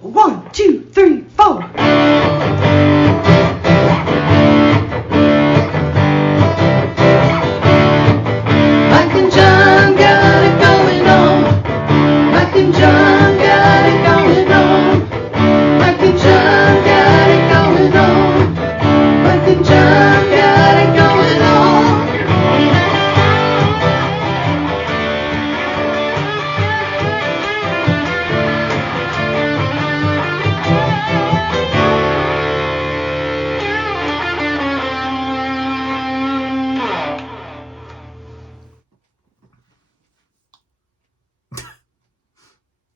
1, 2, 3, 4. Mike and John got it going on. Mike and John got it going on. Mike and John got it going on. Mike and John got it going on.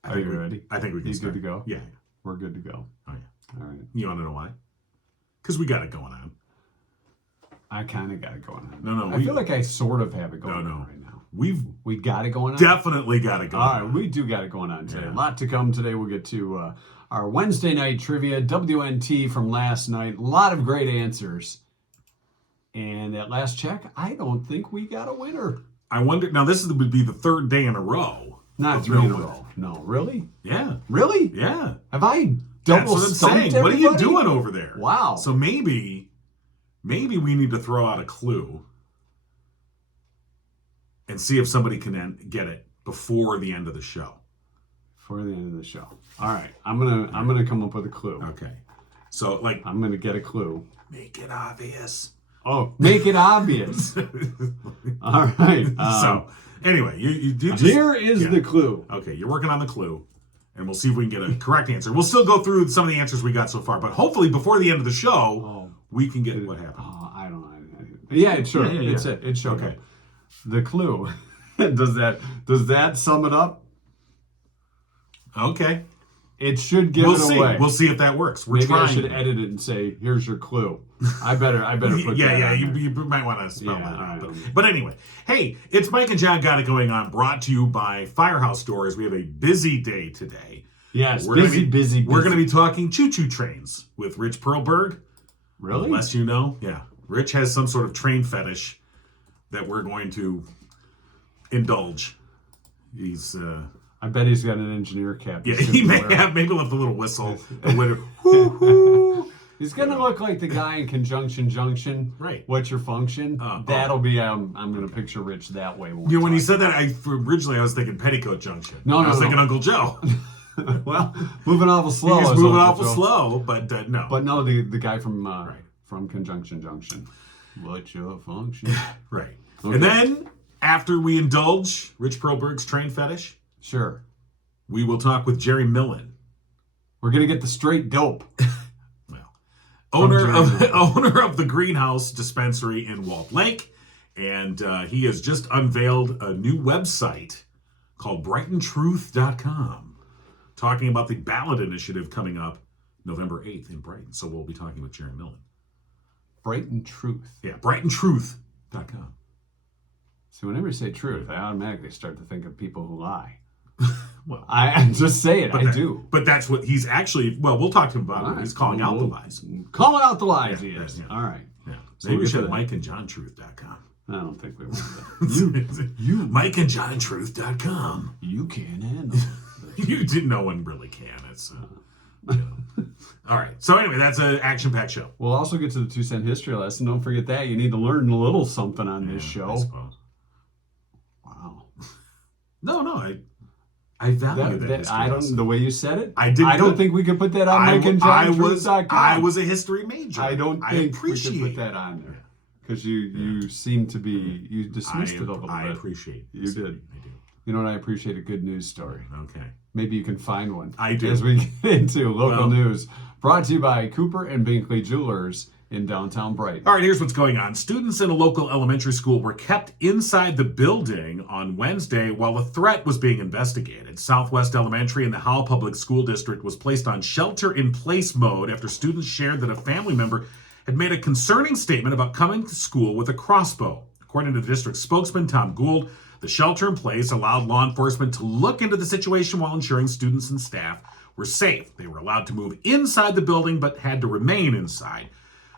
Are you ready? I think we can He's start. good to go? Yeah. We're good to go. Oh, yeah. All right. You want to know why? Because we got it going on. I kind of got it going on. No, I feel like I sort of have it going on right now. We got it going on? definitely got it going All on. right, we do got it going on today. Yeah. A lot to come today. We'll get to our Wednesday night trivia, WNT from last night. A lot of great answers. And at last check, I don't think we got a winner. I wonder, now this would be the third day in a row. Not of 3 in a no winner. row. No, really? Yeah. Really? Yeah. Have I That's double what I'm stumped saying. What are you everybody? doing over there? Wow. So maybe we need to throw out a clue and see if somebody can get it before the end of the show. Before the end of the show. All right. I'm gonna come up with a clue. Okay. So I'm gonna get a clue. make it obvious. Oh, make it obvious. All right. So anyway, you just, here is the clue. Okay, you're working on the clue, and we'll see if we can get a correct answer. We'll still go through some of the answers we got so far, but hopefully before the end of the show, we can get what happened. Oh, I don't know. Yeah, it's sure. Yeah. It's sure. Okay. The clue. does that sum it up? Okay. It should give We'll it see. away. We'll see if that works. We're Maybe trying. I should edit it and say, "Here's your clue." I better put yeah, that yeah. on You there. might want to spell Yeah, that out. all right. But anyway, hey, it's Mike and John Got It Going On, brought to you by Firehouse Stores. We have a busy day today. Yes, We're busy. We're going to be talking choo-choo trains with Rich Perlberg. Really? Unless you know, yeah. Rich has some sort of train fetish that we're going to indulge. He's I bet he's got an engineer cap. yeah, He's he gonna may wear. have maybe left a little whistle. A little, hoo-hoo. He's gonna look like the guy in Conjunction Junction. Right. What's your function? That'll be. I'm gonna picture Rich that way. You know, when he said that, originally I was thinking Petticoat Junction. No, I was thinking Uncle Joe. Well, moving awful slow. He's is moving Uncle awful Joe. slow, but no. But no, the guy from Conjunction Junction. What's your function? Right. Okay. And then after we indulge Rich Perlberg's train fetish, Sure. we will talk with Jerry Millen. We're gonna get the straight dope. Well, owner Jerry of the Greenhouse Dispensary in Walt Lake, and he has just unveiled a new website called BrightonTruth.com, talking about the ballot initiative coming up November 8th in Brighton. So we'll be talking with Jerry Millen. Brighton Truth. Yeah, BrightonTruth.com. See, whenever you say truth, I automatically start to think of people who lie. Well, I'm just saying, I do. But that's what he's actually. Well, we'll talk to him about it. All right. He's calling out the lies. Calling out the lies, he Yeah, is. yeah. All right. Yeah. So Maybe we'll we get should to that. MikeandJohnTruth.com. I don't think we want that. You MikeandJohnTruth.com. You can't handle it. You did. No one really can. It's. You know. All right. So anyway, that's an action-packed show. We'll also get to the 2-cent history lesson. Don't forget that. You need to learn a little something on this I show. suppose. Wow. No. I value that. history I don't. lesson. The way you said it, I didn't I don't go- think we could put that on I MikeandJohnTruth.com. was a history major. I don't think we appreciate could put that on there because you seem to be you dismissed it a little I bit. appreciate You history. did. I do. You know what? I appreciate a good news story. Okay. Maybe you can find one. I do. As we get into local Well- news, brought to you by Cooper and Binkley Jewelers in downtown Brighton. All right, here's what's going on. Students in a local elementary school were kept inside the building on Wednesday while a threat was being investigated. Southwest Elementary in the Howell Public School District was placed on shelter-in-place mode after students shared that a family member had made a concerning statement about coming to school with a crossbow. According to the district spokesman, Tom Gould, the shelter-in-place allowed law enforcement to look into the situation while ensuring students and staff were safe. They were allowed to move inside the building but had to remain inside.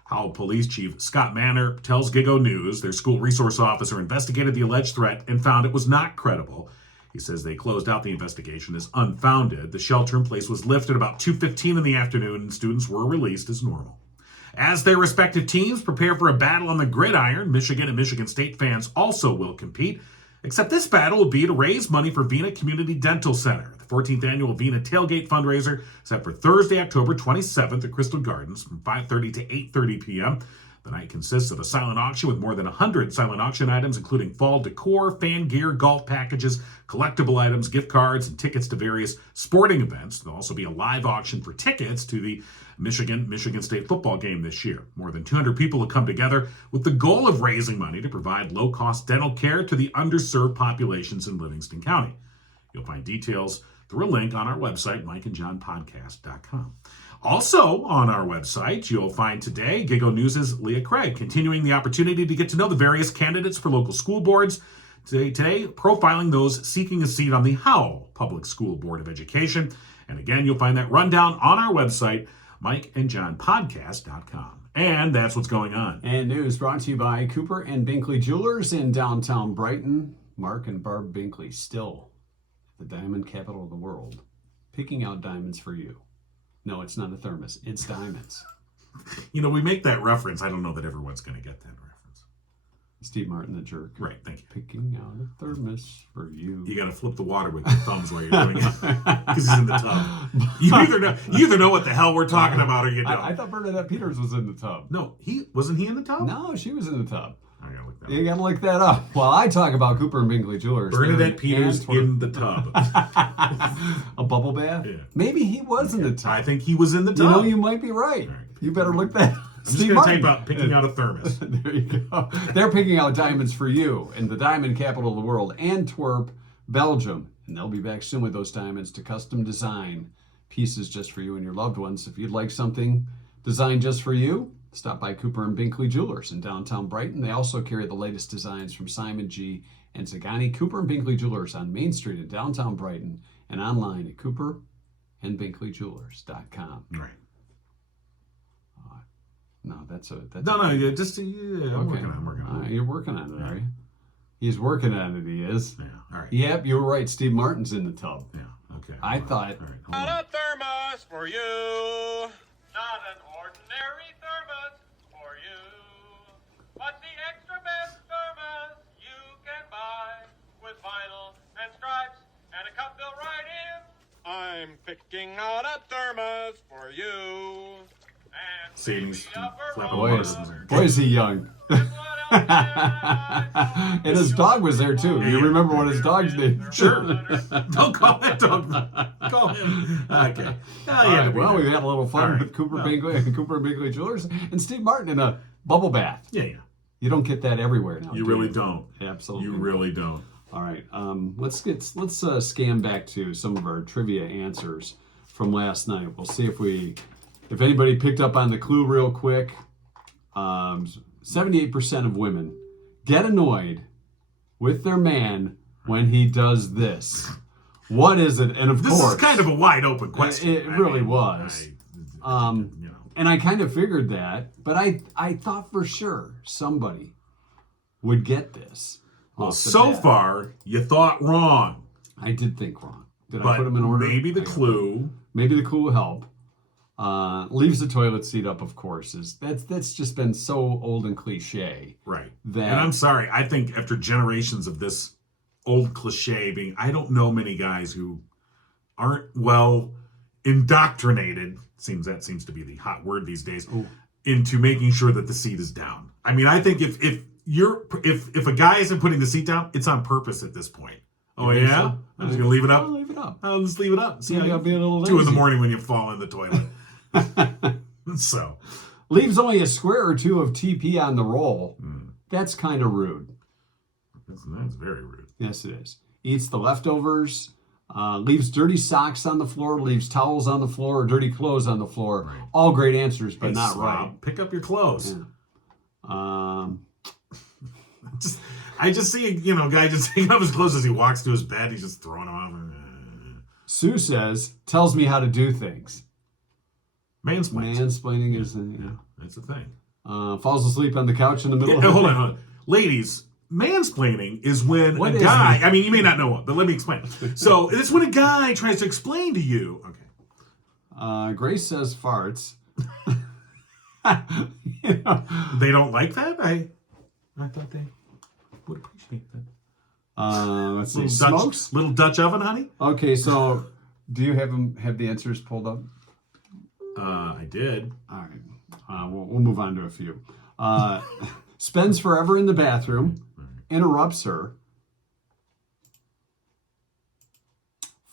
Howell Police Chief Scott Manor tells Gigo News their school resource officer investigated the alleged threat and found it was not credible. He says they closed out the investigation as unfounded. The shelter in place was lifted about 2:15 in the afternoon, and students were released as normal. As their respective teams prepare for a battle on the gridiron, Michigan and Michigan State fans also will compete, except this battle will be to raise money for Vena Community Dental Center. The 14th annual Vena Tailgate fundraiser is set for Thursday, October 27th at Crystal Gardens from 5:30 to 8:30 p.m. The night consists of a silent auction with more than 100 silent auction items, including fall decor, fan gear, golf packages, collectible items, gift cards, and tickets to various sporting events. There'll also be a live auction for tickets to the Michigan State football game this year. More than 200 people will come together with the goal of raising money to provide low-cost dental care to the underserved populations in Livingston County. You'll find details through a link on our website, mikeandjohnpodcast.com. Also on our website, you'll find today, Gigo News' Leah Craig, continuing the opportunity to get to know the various candidates for local school boards. Today, profiling those seeking a seat on the Howell Public School Board of Education. And again, you'll find that rundown on our website, mikeandjohnpodcast.com. And that's what's going on. And news brought to you by Cooper and Binkley Jewelers in downtown Brighton. Mark and Barb Binkley, still the diamond capital of the world, picking out diamonds for you. No, it's not a thermos. It's diamonds. You know, we make that reference. I don't know that everyone's going to get that reference. Steve Martin, the jerk. Right, thank you. Picking out a thermos for you. You got to flip the water with your thumbs while you're doing it because he's in the tub. You either know what the hell we're talking about or you don't. I thought Bernadette Peters was in the tub. No, wasn't he in the tub? No, she was in the tub. I gotta look that You got to look that up. While I talk about Cooper and Binkley Jewelers. Bernadette Peters in the tub. A bubble bath? Yeah. Maybe he was in the tub. I think he was in the tub. You know, you might be right. Right. You better look that up. I'm just going to type out picking out a thermos. There you go. They're picking out diamonds for you in the diamond capital of the world, Antwerp, Belgium. And they'll be back soon with those diamonds to custom design pieces just for you and your loved ones. If you'd like something designed just for you, stop by Cooper and Binkley Jewelers in downtown Brighton. They also carry the latest designs from Simon G. and Zagani. Cooper and Binkley Jewelers on Main Street in downtown Brighton and online at cooperandbinkleyjewelers.com. Right. No, that's I'm working on it. You're working on it, are you? He's working on it, he is. Yeah, all right. Yep, you were right. Steve Martin's in the tub. Yeah, okay. I thought... All right, Not a thermos for you. Not an ordinary thermos for you. But the extra best thermos you can buy with vinyl and stripes and a cup built right in. I'm picking out a thermos for you. And See, he's flapping Boy, is he young. And his dog was there too. You remember what his dog's name? Sure. Don't call that dog. Call him. Okay. Well, we had a little fun All right. with Cooper and Binkley Jewelers and Steve Martin in a bubble bath. Yeah. You don't get that everywhere now. You do really don't. Absolutely. You really don't. All right. Let's scan back to some of our trivia answers from last night. We'll see if anybody picked up on the clue real quick. 78% of women get annoyed with their man when he does this. What is it? And This is kind of a wide open question. It really was. And I kind of figured that, but I thought for sure somebody would get this. Well, off the so bat. far, you thought wrong. I did think wrong. Did I But put them in order? maybe the clue. Maybe the clue will help. Leaves the toilet seat up, of course. That's just been so old and cliche. Right. That- And I'm sorry. I think after generations of this old cliche being, I don't know many guys who aren't well indoctrinated, that seems to be the hot word these days, into making sure that the seat is down. I mean, I think if a guy isn't putting the seat down, it's on purpose at this point. Oh think yeah? so? I'm just gonna leave it up. I'll leave it up. I'll just leave it up. See Maybe how I'll be a little 2 in the lazy. morning when you fall in the toilet. So Leaves only a square or two of TP on the roll. That's kind of rude. that's very rude. Yes, it is. Eats the leftovers. Leaves dirty socks on the floor. Leaves towels on the floor or dirty clothes on the floor. Right. All great answers, but Hey, not slob, right. Pick up your clothes. Yeah. I just see a guy just taking off his clothes as he walks to his bed. He's just throwing them off. Sue says, tells me how to do things. Mansplains. Mansplaining is, That's the thing. falls asleep on the couch in the middle Yeah, of the hold day. on. Ladies, mansplaining is when What a is guy, it? I mean, you may not know it, but let me explain. So it's when a guy tries to explain to you, okay. Grace says farts. You know, They don't like that? I thought they would appreciate that. let's see. Smokes? Little Dutch oven, honey? Okay, so do you have the answers pulled up? I did. All right. We'll move on to a few. Spends forever in the bathroom. Interrupts her.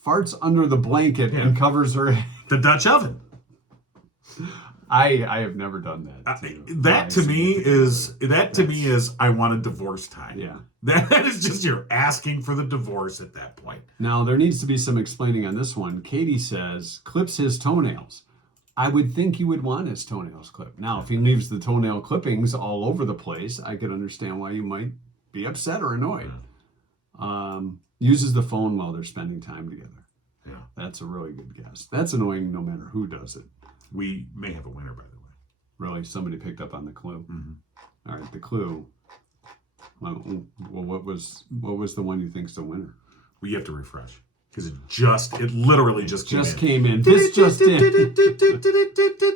Farts under the blanket and covers her. The Dutch oven. I have never done that. That to me is I want a divorce time. Yeah. That is just you're asking for the divorce at that point. Now, there needs to be some explaining on this one. Katie says, clips his toenails. I would think you would want his toenails clipped. Now, if he leaves the toenail clippings all over the place, I could understand why you might be upset or annoyed. Uses the phone while they're spending time together. Yeah. That's a really good guess. That's annoying no matter who does it. We may have a winner, by the way. Really, somebody picked up on the clue. Mm-hmm. All right, the clue. Well, what was the one you think's the winner? Well, you have to refresh because it literally just came in. This just in.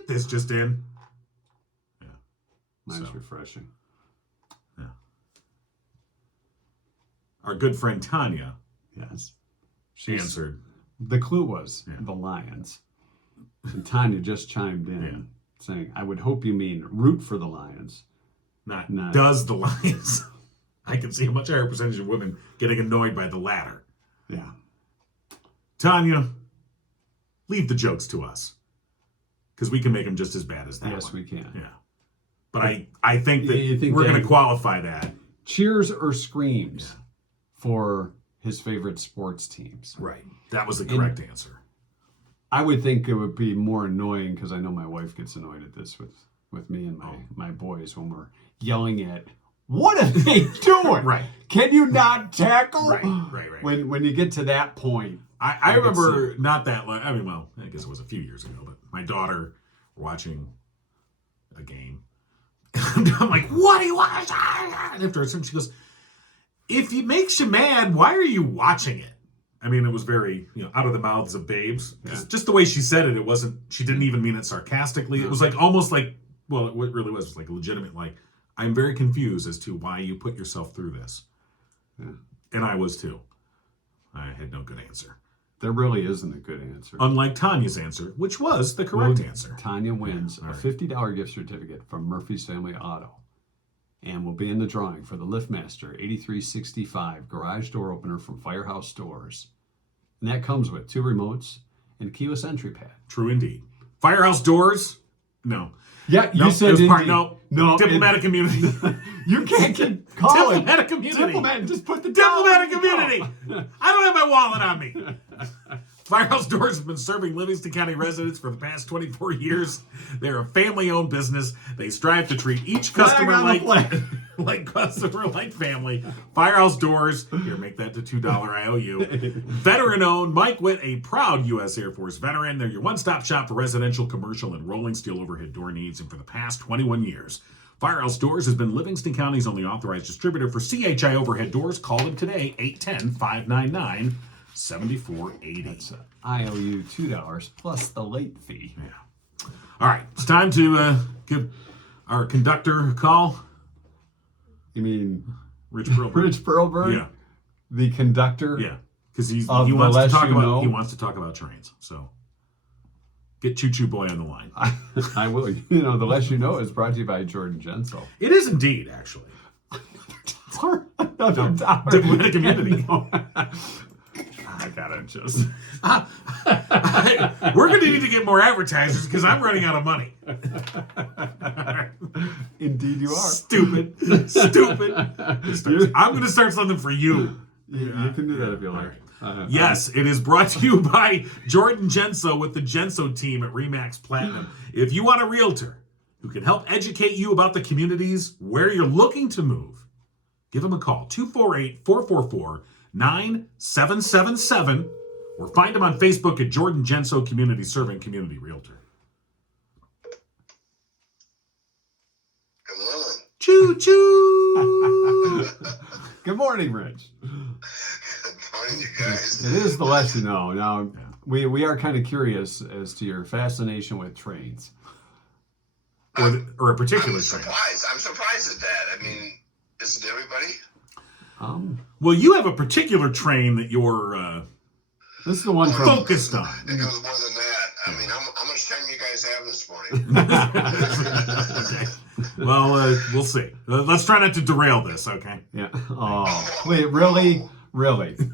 This just in. Yeah. Mine's refreshing. Yeah. Our good friend Tanya. Yes. She answered. The clue was the Lions. And Tanya just chimed in saying, I would hope you mean root for the Lions. Not does the Lions. I can see a much higher percentage of women getting annoyed by the latter. Yeah. Tanya, leave the jokes to us. Because we can make them just as bad as that Yes, one. we can. Yeah. But I think that You think we're they- going to qualify that. Cheers or screams for his favorite sports teams. Right. That was the correct answer. I would think it would be more annoying because I know my wife gets annoyed at this with me and my boys when we're yelling at, what are they doing? Right. Can you not tackle? Right. When you get to that point. I remember not that long. I mean, well, I guess it was a few years ago, but my daughter watching a game. And I'm like, what are you watching? And after she goes, if it makes you mad, why are you watching it? I mean, it was very, out of the mouths of babes. Just the way she said it, she didn't even mean it sarcastically. It was like almost like, well, it really was like legitimate, like, I'm very confused as to why you put yourself through this. Yeah. And I was too. I had no good answer. There really isn't a good answer. Unlike Tanya's answer, which was the correct answer. Tanya wins a $50 gift certificate from Murphy's Family Auto and will be in the drawing for the LiftMaster 8365 garage door opener from Firehouse Doors. And that comes with 2 remotes and a keyless entry pad. True indeed. Firehouse Doors? No. Yeah, you said it was part, no. Diplomatic community. You can't call it Diplomatic community. Diplomatic. Just put the Diplomatic community. I don't have my wallet on me. Firehouse Doors have been serving Livingston County residents for the past 24 years. They're a family-owned business. They strive to treat each customer like customer like family. Firehouse Doors, here, make that the $2 IOU. Veteran-owned. Mike Witt, a proud U.S. Air Force veteran. They're your one-stop shop for residential, commercial, and rolling steel overhead door needs. And for the past 21 years, Firehouse Doors has been Livingston County's only authorized distributor for CHI overhead doors. Call them today, 810-599-7480. That's IOU $2 plus the late fee. Yeah. All right, it's time to give our conductor a call. You mean Rich Perlberg? Rich Perlberg? Yeah. The conductor? Yeah, because he Of wants the to talk Less You about Know? he wants to talk about trains. So get Choo Choo Boy on the line. I will. The less you know is brought to you by Jordan Genso. It is indeed, actually. Another dollar. Diplomatic community. I gotta just. We're going to need to get more advertisers because I'm running out of money. Indeed, you are. Stupid. I'm going to start something for you. You can do that if you like. Yes, it is brought to you by Jordan Genso with the Genso team at RE/MAX Platinum. If you want a realtor who can help educate you about the communities where you're looking to move, give them a call, 248-444-9777, or find them on Facebook at Jordan Genso Community Serving Community Realtor. Good morning. Choo choo. Good morning, Rich. Good morning, you guys. It is the Let You Know. Now, we are kind of curious as to your fascination with trains. Or a particular I'm train. surprised. I'm surprised at that. I mean, isn't everybody? Well, you have a particular train that you're This is the one from. focused on. It goes more than that. I mean, how much time you guys have this morning? Well, we'll see. Let's try not to derail this, okay? Yeah. Oh, wait, really? Really? You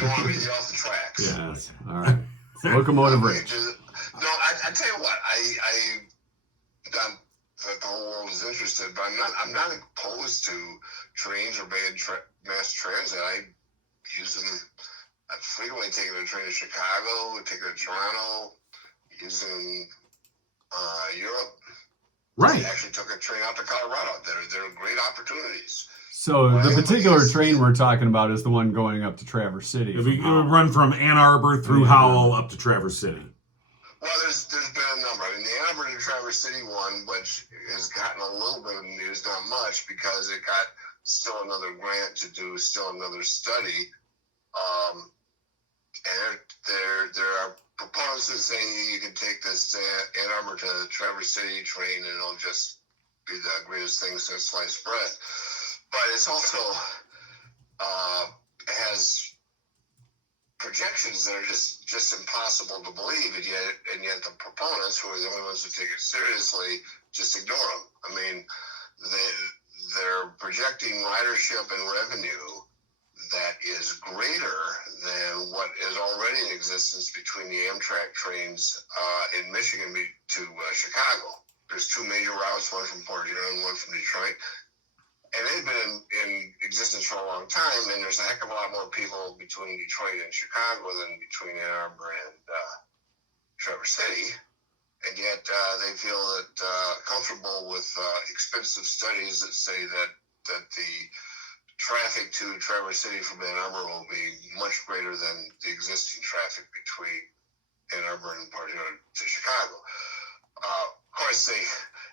don't want me to get off the tracks. Yes. All right. Locomotive Rich. No, I tell you what. I'm the whole world is interested, but I'm not opposed to trains or mass transit. I use them. I'm frequently taking a train to Chicago, taking it to Toronto, using Europe. Right. I actually took a train out to Colorado. There are great opportunities. So the particular train we're talking about is the one going up to Traverse City. If we from Howell. run from Ann Arbor through Howell up to Traverse City. Well, there's been a number. I mean, the Ann Arbor to Traverse City one, which has gotten a little bit of news, not much, because it got still another grant to do, still another study. And there are proponents who say you can take this Ann Arbor to Traverse City train and it'll just be the greatest thing since sliced bread. But it's also has projections that are just impossible to believe, and yet the proponents, who are the only ones who take it seriously, just ignore them. I mean, they're projecting ridership and revenue that is greater than what is already in existence between the Amtrak trains in Michigan to Chicago. There's two major routes, one from Port Huron and one from Detroit. And they've been in existence for a long time, and there's a heck of a lot more people between Detroit and Chicago than between Ann Arbor and Traverse City. And yet they feel that comfortable with expensive studies that say that the traffic to Traverse City from Ann Arbor will be much greater than the existing traffic between Ann Arbor and Port Huron to Chicago. Of course,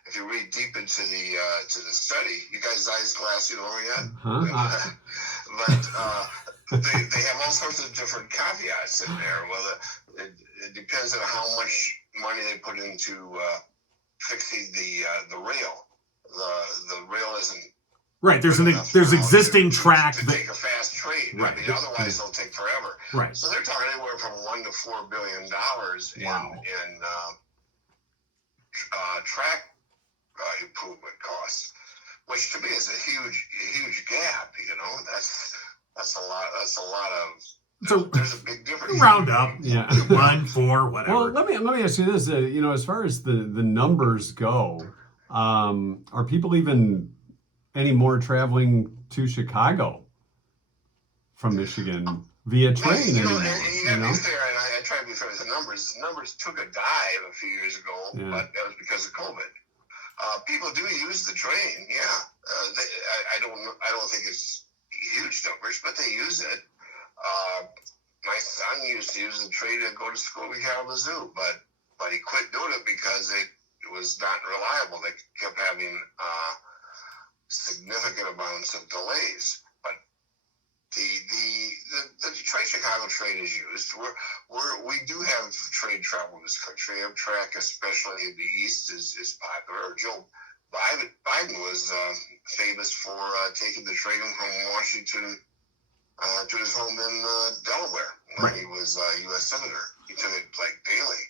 if you read deep into the study, you guys' eyes glassing over yet? But they have all sorts of different caveats in there. Well, it depends on how much money they put into fixing the rail. The rail isn't Right. There's existing track to take a fast train. Right. I mean, otherwise they'll take forever. Right. So they're talking anywhere from $1 to $4 billion in track improvement costs, which to me is a huge gap. You know, that's a lot of. There's a big difference. Round up. Yeah. 1, 4, whatever. Well, let me ask you this. As far as the numbers go, are people even any more traveling to Chicago from Michigan via train anymore? And be fair, and I try to be fair with the numbers. The numbers took a dive a few years ago, but that was because of COVID. People do use the train, I don't think it's huge numbers, but they use it. My son used to use the train to go to school in Kalamazoo, but he quit doing it because it was not reliable. They kept having significant amounts of delays. But the Detroit-Chicago train is used. We do have train travel in this country. Amtrak, especially in the East, is popular. Joe Biden was famous for taking the train from Washington to his home in Delaware when he was a U.S. Senator. He took it like daily.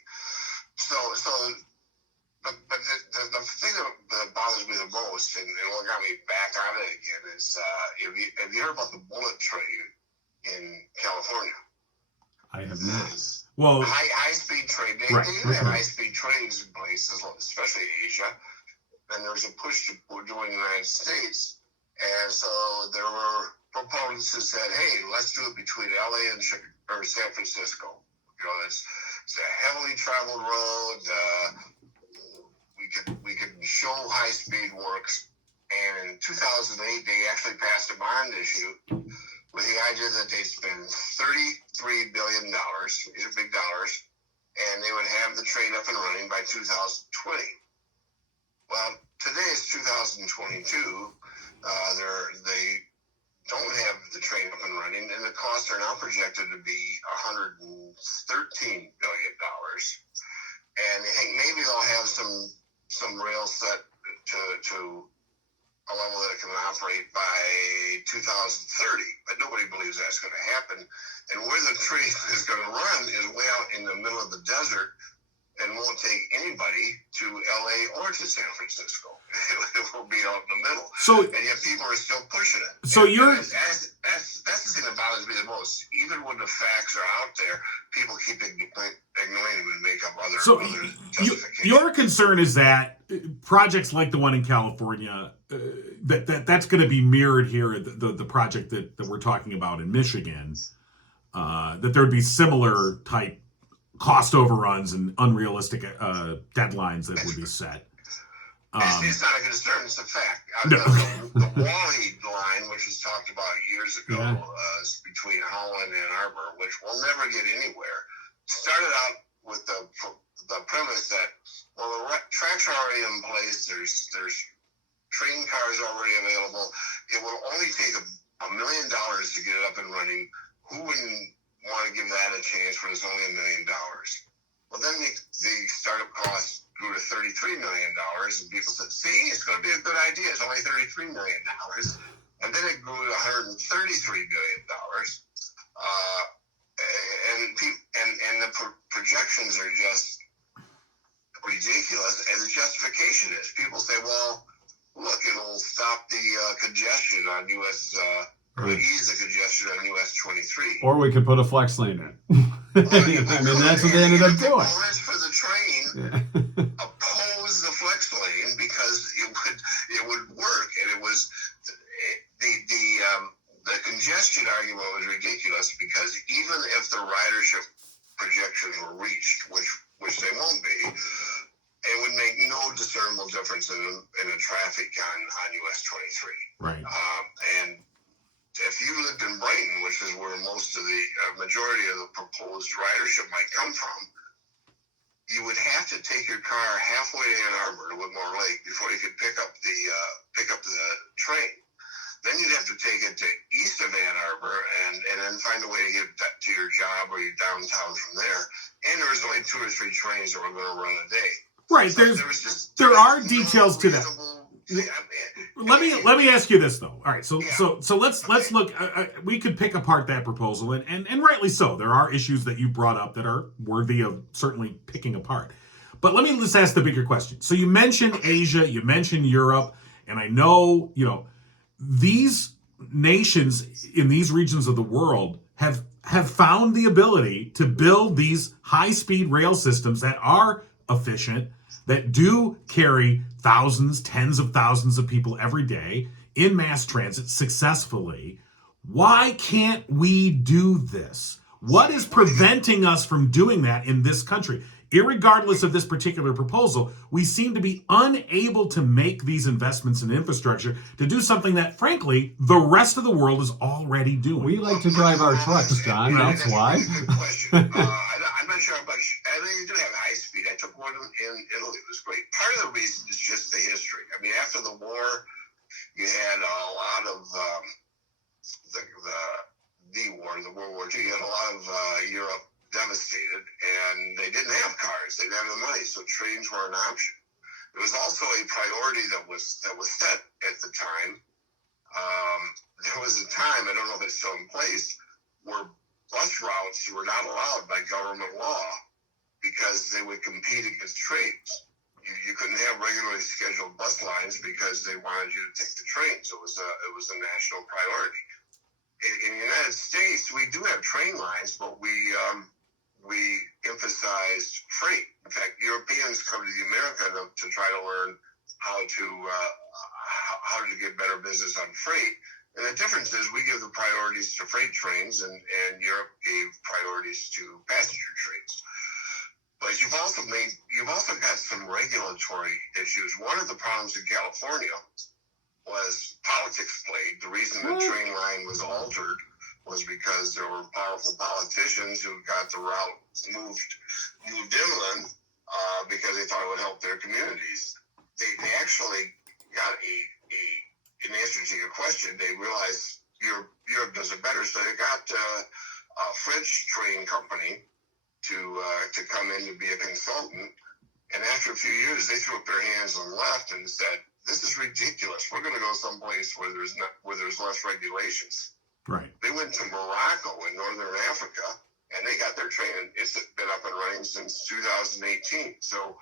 But the thing that bothers me the most, and what got me back on it again, is have you heard about the bullet train in California? I have not. Well, high-speed train. They do have high-speed trains in places, especially Asia, and there's a push to do it in the United States. And so there were proponents who said, "Hey, let's do it between LA and San Francisco. You know, it's a heavily traveled road. We can show high speed works." And in 2008, they actually passed a bond issue with the idea that they'd spend $33 billion. These are big dollars, and they would have the train up and running by 2020. Well, today is 2022. They don't have the train up and running, and the costs are now projected to be $113 billion. And I think maybe they'll have some rails set to a level that it can operate by 2030, but nobody believes that's going to happen. And where the train is going to run is way out in the middle of the desert, and won't take anybody to LA or to San Francisco. It will be out in the middle. So, and yet people are still pushing it. So and you're... That's the thing that bothers me the most. Even when the facts are out there, people keep ignoring them and make up other justifications. Your concern is that projects like the one in California, that's going to be mirrored here, the project that we're talking about in Michigan, that there would be similar type cost overruns and unrealistic deadlines that would be set. It's not a concern, it's a fact. No. The Wally line, which was talked about years ago, between Holland and Ann Arbor, which will never get anywhere, started out with the premise that, well, the tracks are already in place, there's train cars already available, it will only take $1 million to get it up and running. Who wouldn't want to give that a chance when it's only $1 million? Well, then the startup costs grew to $33 million, and people said, see, it's going to be a good idea. It's only $33 million. And then it grew to $133 billion. And the projections are just ridiculous. And the justification is, people say, well, look, it'll stop the congestion on U.S. Ease the congestion on US 23. Or we could put a flex lane in. I mean, that's what they ended up doing. Components for the train oppose the flex lane because it would work, and it was the congestion argument was ridiculous because even if the ridership projections were reached, which they won't be, it would make no discernible difference in the traffic on US 23. Right. And if you lived in Brighton, which is where most of the majority of the proposed ridership might come from, you would have to take your car halfway to Ann Arbor to Whitmore Lake before you could pick up the train. Then you'd have to take it to east of Ann Arbor and then find a way to get to your job or your downtown from there. And there was only 2 or 3 trains that were going to run a day. Right. So there are details to that. Yeah, Let me ask you this though. All right, so let's look. We could pick apart that proposal, and rightly so. There are issues that you brought up that are worthy of certainly picking apart. But let me just ask the bigger question. So you mentioned Asia, you mentioned Europe, and I know these nations in these regions of the world have found the ability to build these high-speed rail systems that are efficient, that do carry thousands, tens of thousands of people every day in mass transit successfully. Why can't we do this? What is preventing us from doing that in this country? Irregardless of this particular proposal, we seem to be unable to make these investments in infrastructure to do something that, frankly, the rest of the world is already doing. We like to drive our trucks, John. That's why. Good question. I'm not sure how much. I mean, you do have high speed. I took one in Italy. It was great. Part of the reason is just the history. I mean, after the war, you had a lot of the World War II. You had a lot of Europe devastated, and they didn't have cars. They didn't have the money, so trains were an option. It was also a priority that was set at the time. There was a time, I don't know if it's still in place, where bus routes were not allowed by government law because they would compete against trains. You couldn't have regularly scheduled bus lines because they wanted you to take the trains. It was a national priority. In the United States, we do have train lines, but we emphasized freight. In fact, Europeans come to America to try to learn how to get better business on freight. And the difference is we give the priorities to freight trains, and Europe gave priorities to passenger trains. But you've also got some regulatory issues. One of the problems in California was politics played. The reason the train line was altered was because there were powerful politicians who got the route moved inland because they thought it would help their communities. they actually got an answer to your question. They realized Europe does it better, so they got a French train company to come in to be a consultant. And after a few years, they threw up their hands and left and said, "This is ridiculous. We're going to go someplace where there's less regulations." Right. They went to Morocco in northern Africa, and they got their train. It's been up and running since 2018. So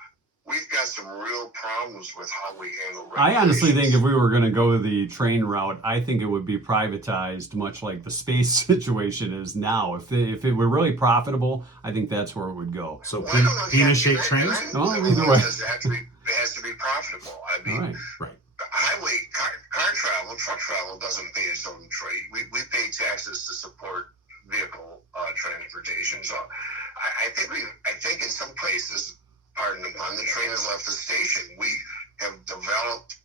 we've got some real problems with how we handle regulations. I honestly think if we were going to go the train route, I think it would be privatized, much like the space situation is now. If it were really profitable, I think that's where it would go. So Well, I don't know if you penis-shaped have- trains? I Oh, don't either know way. if it has to be profitable. I mean, Right. highway car travel, truck travel doesn't pay its own freight. We pay taxes to support vehicle transportation. So I think in some places, pardon the pun, the train has left the station. We have developed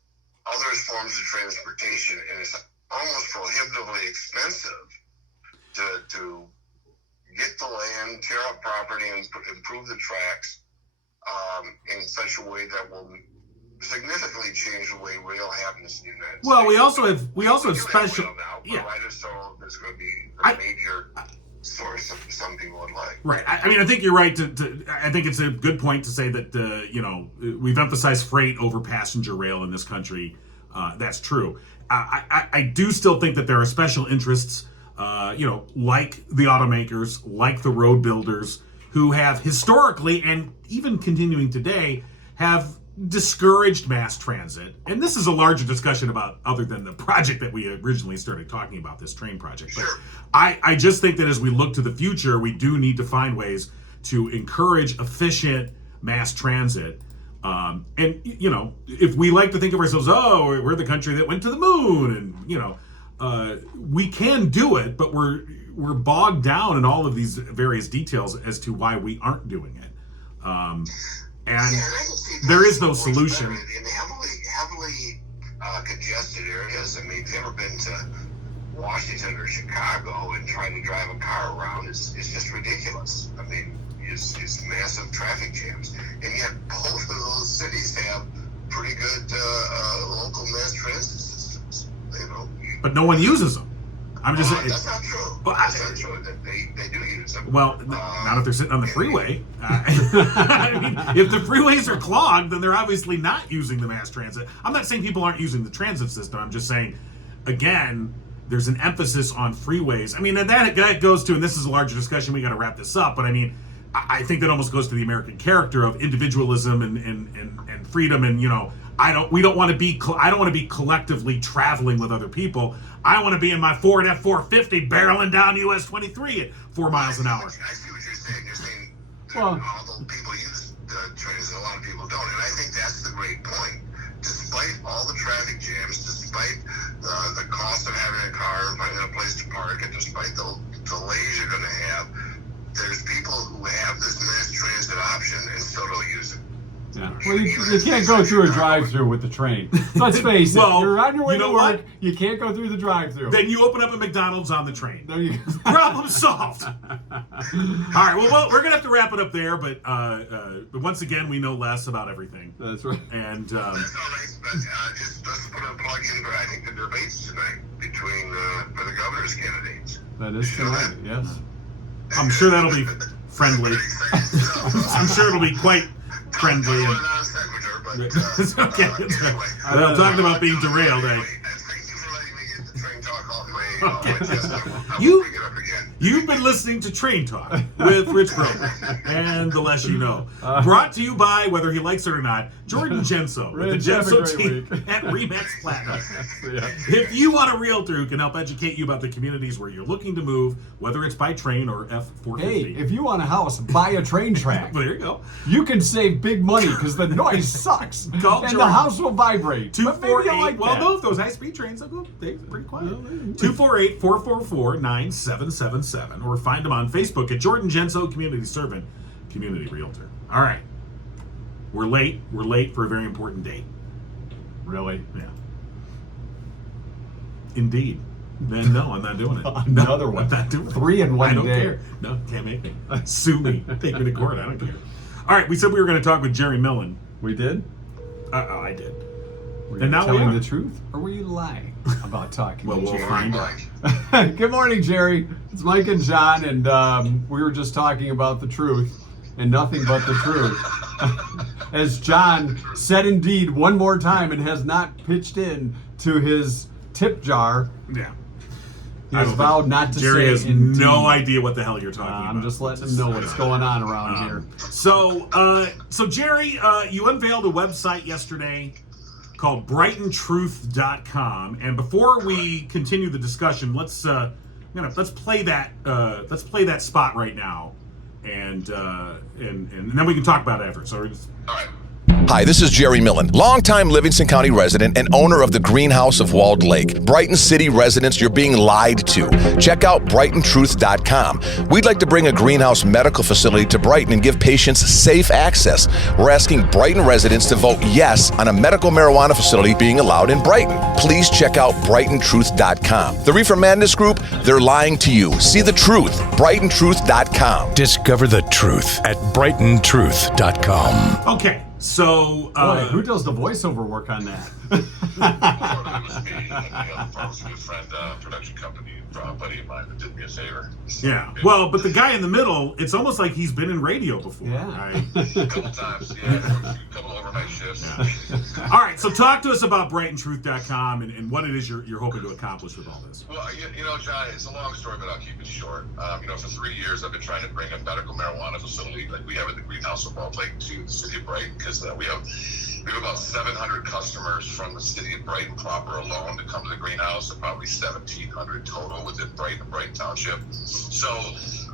other forms of transportation, and it's almost prohibitively expensive to get the land, tear up property, and improve the tracks in such a way that will significantly change the way rail happens in the United Well, States. we also have do special. rail now, but Yeah. I just don't know if there's going to be I- a major source that some people would like. Right. I mean, I think you're right. I think it's a good point to say that we've emphasized freight over passenger rail in this country. That's true. I do still think that there are special interests, like the automakers, like the road builders, who have historically and even continuing today have discouraged mass transit. And this is a larger discussion about other than the project that we originally started talking about, this train project. But Sure. I just think that as we look to the future, we do need to find ways to encourage efficient mass transit. And, if we like to think of ourselves, oh, we're the country that went to the moon, and, we can do it, but we're bogged down in all of these various details as to why we aren't doing it. And Yeah, and I can see there is no much solution. better in heavily congested areas. I mean, if you've ever been to Washington or Chicago and trying to drive a car around, it's just ridiculous. I mean, it's massive traffic jams, and yet both of those cities have pretty good local mass transit systems. But no one uses them. I'm just saying. That's not true. Well, That's not true. That they do use them. Well, not if they're sitting on the freeway. I mean, if the freeways are clogged, then they're obviously not using the mass transit. I'm not saying people aren't using the transit system. I'm just saying, again, there's an emphasis on freeways. I mean, and that goes to, and this is a larger discussion, we got to wrap this up, but I mean, I think that almost goes to the American character of individualism and freedom, and I don't want to be collectively traveling with other people. I want to be in my Ford F-450 barreling down US 23 at 4 miles an hour. I see what you're saying. You're saying that Well- although people use the trains, a lot of people don't, and I think that's the great point. Despite all the traffic jams, despite the cost of having a car, finding a place to park, and despite the delays you're going to have, there's people who have this mass transit option and still don't use it. Yeah. Well, you can't go through a drive-through with the train. Let's face it. Well, You're on your way you to know work. what? You can't go through the drive-through. Then you open up a McDonald's on the train. There you go. Problem solved. All right, well, we're gonna have to wrap it up there, but once again, we know less about everything. That's right. And That's all right, but just let's put a plug in for, I think, the debates tonight between for the governor's candidates. That is tonight. Yes. I'm sure that'll be friendly. I'm sure it'll be quite friendly. And, it's okay. It's right. Well, talking about being derailed, Thank you for letting me get the train talk off my Okay. chest. I You- won't pick it up again. You've been listening to Train Talk with Rich Perlberg and The Less You Know. Brought to you by, whether he likes it or not, Jordan Genso with the Rich, have a Genso great team week. at Remax Platinum. Yeah. If you want a realtor who can help educate you about the communities where you're looking to move, whether it's by train or F-450. Hey, if you want a house, buy a train track. There you go. You can save big money because the noise sucks. Call And Jordan. the house will vibrate. But maybe you 248. like Well, that. no, if those high-speed trains, they're pretty quiet. 248-444-9777, or find them on Facebook at Jordan Genso Community Servant, Community Realtor. All right, we're late. We're late for a very important date. Really? Yeah. Indeed. Then no, I'm not doing it. Another No, one. I'm not doing it. 3 in one I don't day. care. No, can't make me. Sue me. Take me to court. I don't care. All right, we said we were going to talk with Jerry Millen. We did? I did. Were And you now we telling are. the truth, or were you lying about talking Well, to we'll Jerry? find Like, Good morning, Jerry. It's Mike and John, and we were just talking about the truth and nothing but the truth. As John said indeed one more time and has not pitched in to his tip jar. Yeah. He I has don't vowed think- not to Jerry say has indeed. no idea what the hell you're talking about. I'm just letting him know what's going on around here. So Jerry, you unveiled a website yesterday called BrightonTruth.com, and before we continue the discussion, let's play that spot right now, and then we can talk about it after. So. all right. Hi, this is Jerry Millen, longtime Livingston County resident and owner of the Greenhouse of Walled Lake. Brighton City residents, you're being lied to. Check out BrightonTruth.com. We'd like to bring a greenhouse medical facility to Brighton and give patients safe access. We're asking Brighton residents to vote yes on a medical marijuana facility being allowed in Brighton. Please check out BrightonTruth.com. The Reefer Madness Group, they're lying to you. See the truth. BrightonTruth.com. Discover the truth at BrightonTruth.com. Okay, so Boy, who does the voiceover work on that? It was me. And, was a good friend, production company, buddy of mine that did me a favor. yeah, well, but the guy in the middle, it's almost like he's been in radio before. Yeah. Right? A couple times, yeah. A couple overnight shifts. All right, so talk to us about BrightonTruth.com and what it is you're hoping to accomplish with all this. Well, you know, John, it's a long story, but I'll keep it short. For 3 years, I've been trying to bring a medical marijuana facility like we have at the Greenhouse of Walled Lake to the city of Brighton, because we have about 700 customers from the city of Brighton proper alone to come to the greenhouse, and probably 1,700 total within Brighton and Brighton Township. So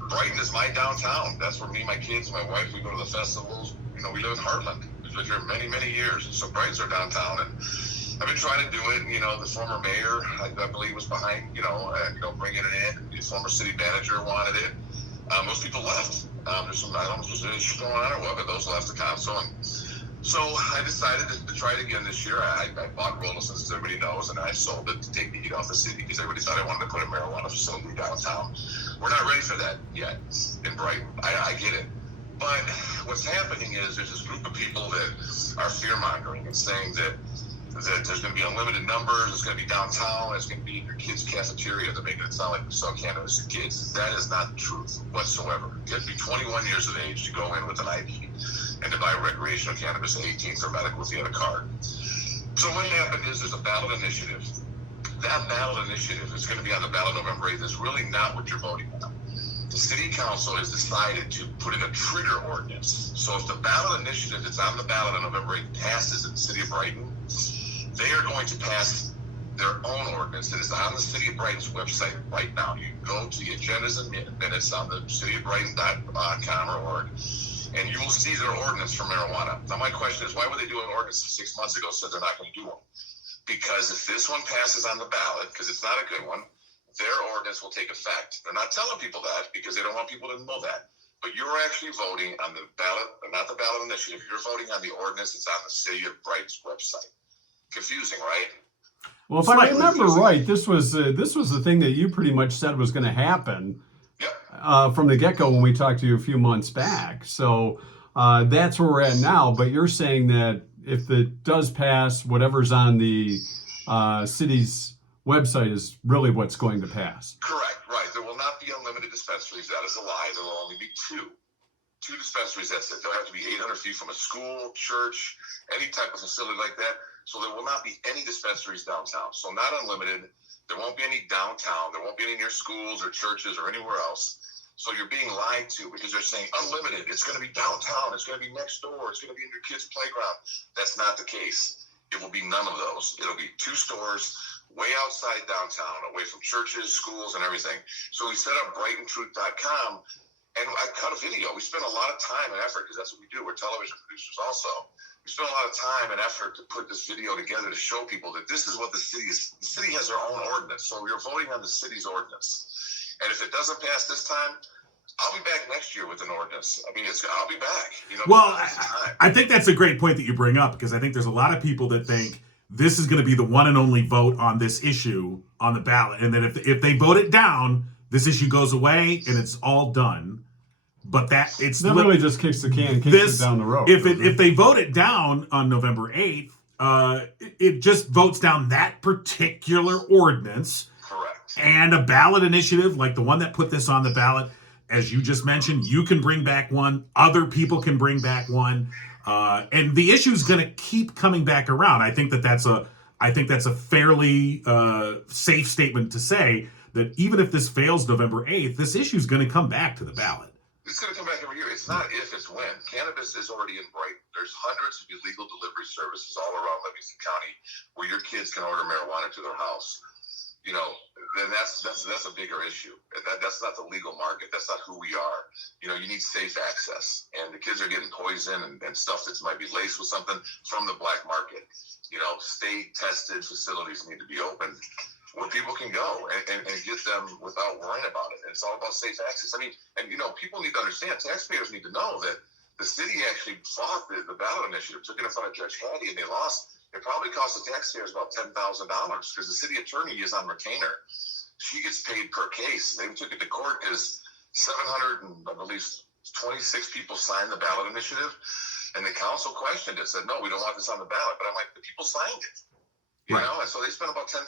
Brighton is my downtown. That's where me, my kids, my wife, we go to the festivals. You know, we live in Heartland. We've lived here many, many years. So Brighton's our downtown, and I've been trying to do it. You know, the former mayor, I believe, was behind, bringing it in. The former city manager wanted it. Most people left. There's some, I don't know if there's an issue going on or what, but those left the council. And so I decided to try it again this year. I bought Rollison's, as everybody knows, and I sold it to take the heat off the city because everybody thought I wanted to put a marijuana facility downtown. We're not ready for that yet in Brighton. I get it. But what's happening is there's this group of people that are fear-mongering and saying that there's going to be unlimited numbers, it's going to be downtown, it's going to be in your kids' cafeteria. They're making it sound like we sell cannabis to kids. That is not the truth whatsoever. You have to be 21 years of age to go in with an ID and to buy recreational cannabis at 18 for medical if you have a card. So what happened is there's a ballot initiative. That ballot initiative is going to be on the ballot November 8th. It's really not what you're voting on. The city council has decided to put in a trigger ordinance. So if the ballot initiative that's on the ballot on November 8th passes in the city of Brighton, they are going to pass their own ordinance that is on the City of Brighton's website right now. You go to the agendas and minutes on the cityofbrighton.com or org, and you will see their ordinance for marijuana. Now, my question is, why would they do an ordinance 6 months ago said they're not going to do one? Because if this one passes on the ballot, because it's not a good one, their ordinance will take effect. They're not telling people that because they don't want people to know that. But you're actually voting on the ballot, not the ballot initiative. You're voting on the ordinance that's on the City of Brighton's website. Confusing, right? Well, if I remember right, this was the thing that you pretty much said was going to happen from the get-go when we talked to you a few months back. So that's where we're at now. But you're saying that if it does pass, whatever's on the city's website is really what's going to pass. Correct, right. There will not be unlimited dispensaries. That is a lie. There will only be two dispensaries. That's it. They'll have to be 800 feet from a school, church, any type of facility like that. So there will not be any dispensaries downtown. So not unlimited. There won't be any downtown. There won't be any near schools or churches or anywhere else. So you're being lied to because they're saying unlimited. It's going to be downtown. It's going to be next door. It's going to be in your kid's playground. That's not the case. It will be none of those. It'll be two stores way outside downtown, away from churches, schools, and everything. So we set up BrightonTruth.com, and I cut a video. We spent a lot of time and effort because that's what we do. We're television producers also. We spent a lot of time and effort to put this video together to show people that this is what the city is. The city has their own ordinance, so we're voting on the city's ordinance. And if it doesn't pass this time, I'll be back next year with an ordinance. I mean, I'll be back. Well, I think that's a great point that you bring up, because I think there's a lot of people that think this is going to be the one and only vote on this issue on the ballot, and that if they vote it down, this issue goes away and it's all done. but it's That really just kicks the can, kicks it down the road. If they vote it down on November 8th, it just votes down that particular ordinance. Correct. And a ballot initiative like the one that put this on the ballot, as you just mentioned, you can bring back one, other people can bring back one, and the issue is going to keep coming back around. I think that's a fairly safe statement to say that even if this fails November 8th, this issue is going to come back to the ballot. It's going to come back every year. It's not if, it's when. Cannabis is already in Brighton. There's hundreds of illegal delivery services all around Livingston County where your kids can order marijuana to their house. You know, then that's a bigger issue. That's not the legal market. That's not who we are. You know, you need safe access, and the kids are getting poison and stuff that might be laced with something from the black market. You know, state-tested facilities need to be open where people can go and get them without worrying about it. And it's all about safe access. I mean, and you know, people need to understand, taxpayers need to know that the city actually fought the ballot initiative, took it in front of Judge Hattie, and they lost. It probably cost the taxpayers about $10,000 because the city attorney is on retainer. She gets paid per case. They took it to court because 700 and I believe 26 people signed the ballot initiative, and the council questioned it, said, no, we don't want this on the ballot. But I'm like, the people signed it. You know, and so they spent about $10,000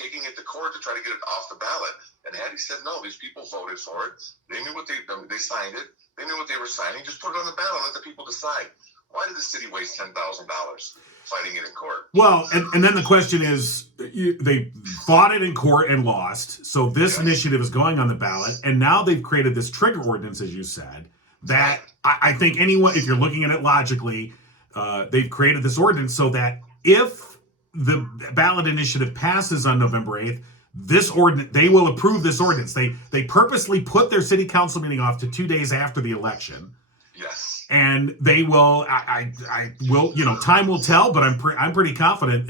taking it to court to try to get it off the ballot. And Hattie said, no, these people voted for it. They knew what they signed it. They knew what they were signing. Just put it on the ballot and let the people decide. Why did the city waste $10,000 fighting it in court? Well, and then the question is, they fought it in court and lost. So this initiative is going on the ballot. And now they've created this trigger ordinance, as you said, that I think anyone, if you're looking at it logically, they've created this ordinance so that if the ballot initiative passes on November 8th, this ordinance, they will approve this ordinance. They purposely put their city council meeting off to 2 days after the election. Yes. And they will, I will, you know, time will tell, but I'm pretty confident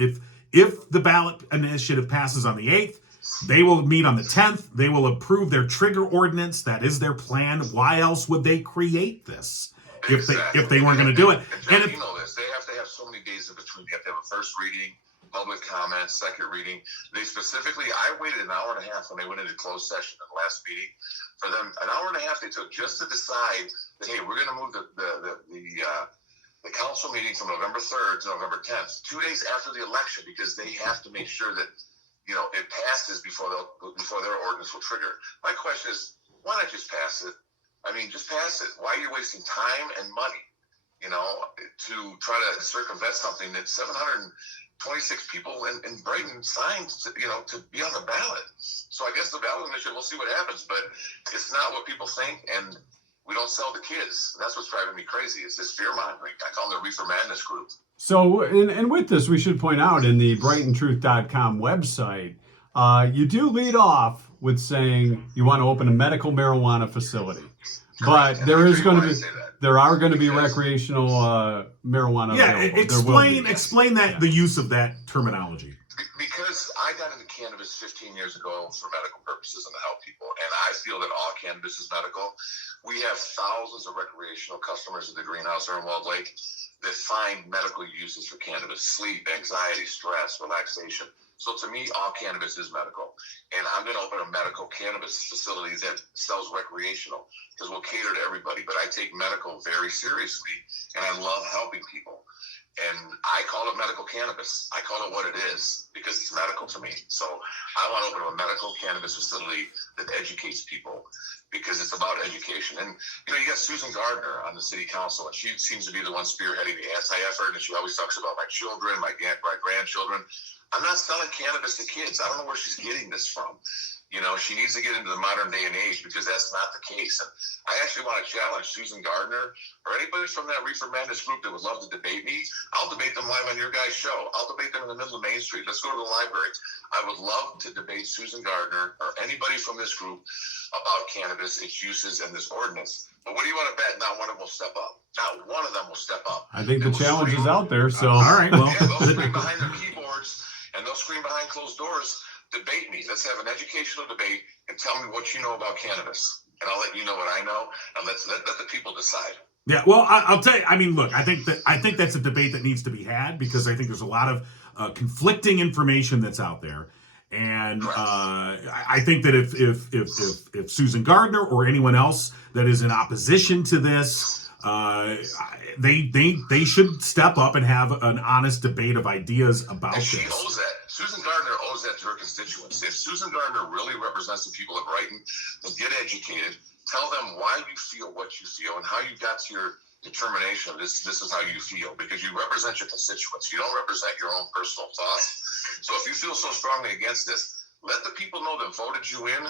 if the ballot initiative passes on the 8th, they will meet on the 10th. They will approve their trigger ordinance. That is their plan. Why else would they create this if they weren't going to do it? And if, you know this, they have to have so many days in between. You have to have a first reading, public comment, second reading. They specifically, I waited an hour and a half when they went into closed session in the last meeting. For them, an hour and a half they took just to decide that, hey, we're going to move the council meeting from November 3rd to November 10th, 2 days after the election, because they have to make sure that, you know, it passes before their ordinance will trigger. My question is, why not just pass it? I mean, just pass it. Why are you wasting time and money, you know, to try to circumvent something that 726 people in Brighton signed, you know, to be on the ballot? So I guess the ballot initiative, we'll see what happens, but it's not what people think, and we don't sell to kids. That's what's driving me crazy. It's this fear mongering. I call them the Reefer Madness group. So, and with this, we should point out in the BrightonTruth.com website, you do lead off with saying you want to open a medical marijuana facility, but there are going to be recreational marijuana. Yeah, available. explain that the use of that terminology. Because I got into cannabis 15 years ago for medical purposes and to help people, and I feel that all cannabis is medical. We have thousands of recreational customers at the greenhouse here in Walled Lake that find medical uses for cannabis: sleep, anxiety, stress, relaxation. So to me, all cannabis is medical. And I'm going to open a medical cannabis facility that sells recreational, because we'll cater to everybody. But I take medical very seriously, and I love helping people. And I call it medical cannabis. I call it what it is because it's medical to me. So I want to open a medical cannabis facility that educates people, because it's about education. And, you know, you got Susan Gardner on the city council, and she seems to be the one spearheading the anti-effort, and she always talks about my children, my grandchildren. I'm not selling cannabis to kids. I don't know where she's getting this from. You know, she needs to get into the modern day and age, because that's not the case. And I actually want to challenge Susan Gardner or anybody from that Reefer Madness group that would love to debate me. I'll debate them live on your guys' show. I'll debate them in the middle of Main Street. Let's go to the library. I would love to debate Susan Gardner or anybody from this group about cannabis, its uses, and this ordinance. But what do you want to bet? Not one of them will step up. Not one of them will step up. I think the challenge is out there. So all right, well, yeah, they'll scream behind their keyboards and they'll scream behind closed doors. Debate me. Let's have an educational debate and tell me what you know about cannabis, and I'll let you know what I know, and let the people decide. Yeah, well, I'll tell you. I mean, look, I think that's a debate that needs to be had, because I think there's a lot of conflicting information that's out there, And I think that if Susan Gardner or anyone else that is in opposition to this, they should step up and have an honest debate of ideas about And this. she owes that. Susan Gardner owes that to her constituents. If Susan Gardner really represents the people of Brighton, then get educated. Tell them why you feel what you feel and how you got to your determination of this is how you feel, because you represent your constituents. You don't represent your own personal thoughts. So if you feel so strongly against this, let the people know that voted you in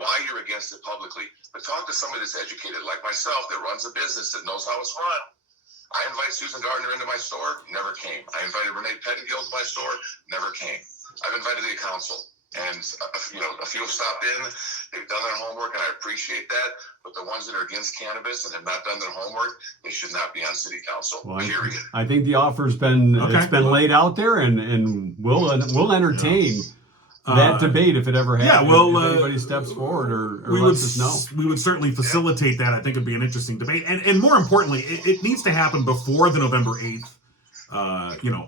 why you're against it publicly. But talk to somebody that's educated like myself that runs a business that knows how it's run. I invite Susan Gardner into my store, never came. I invited Renee Pettengill to my store, never came. I've invited the council, and a few have stopped in. They've done their homework, and I appreciate that. But the ones that are against cannabis and have not done their homework, they should not be on city council. Well, period. I think the offer's been it's been laid out there, and we'll entertain that debate if it ever happens. If anybody steps forward or lets us know. We would certainly facilitate that. I think it'd be an interesting debate, and more importantly, it needs to happen before the November 8th,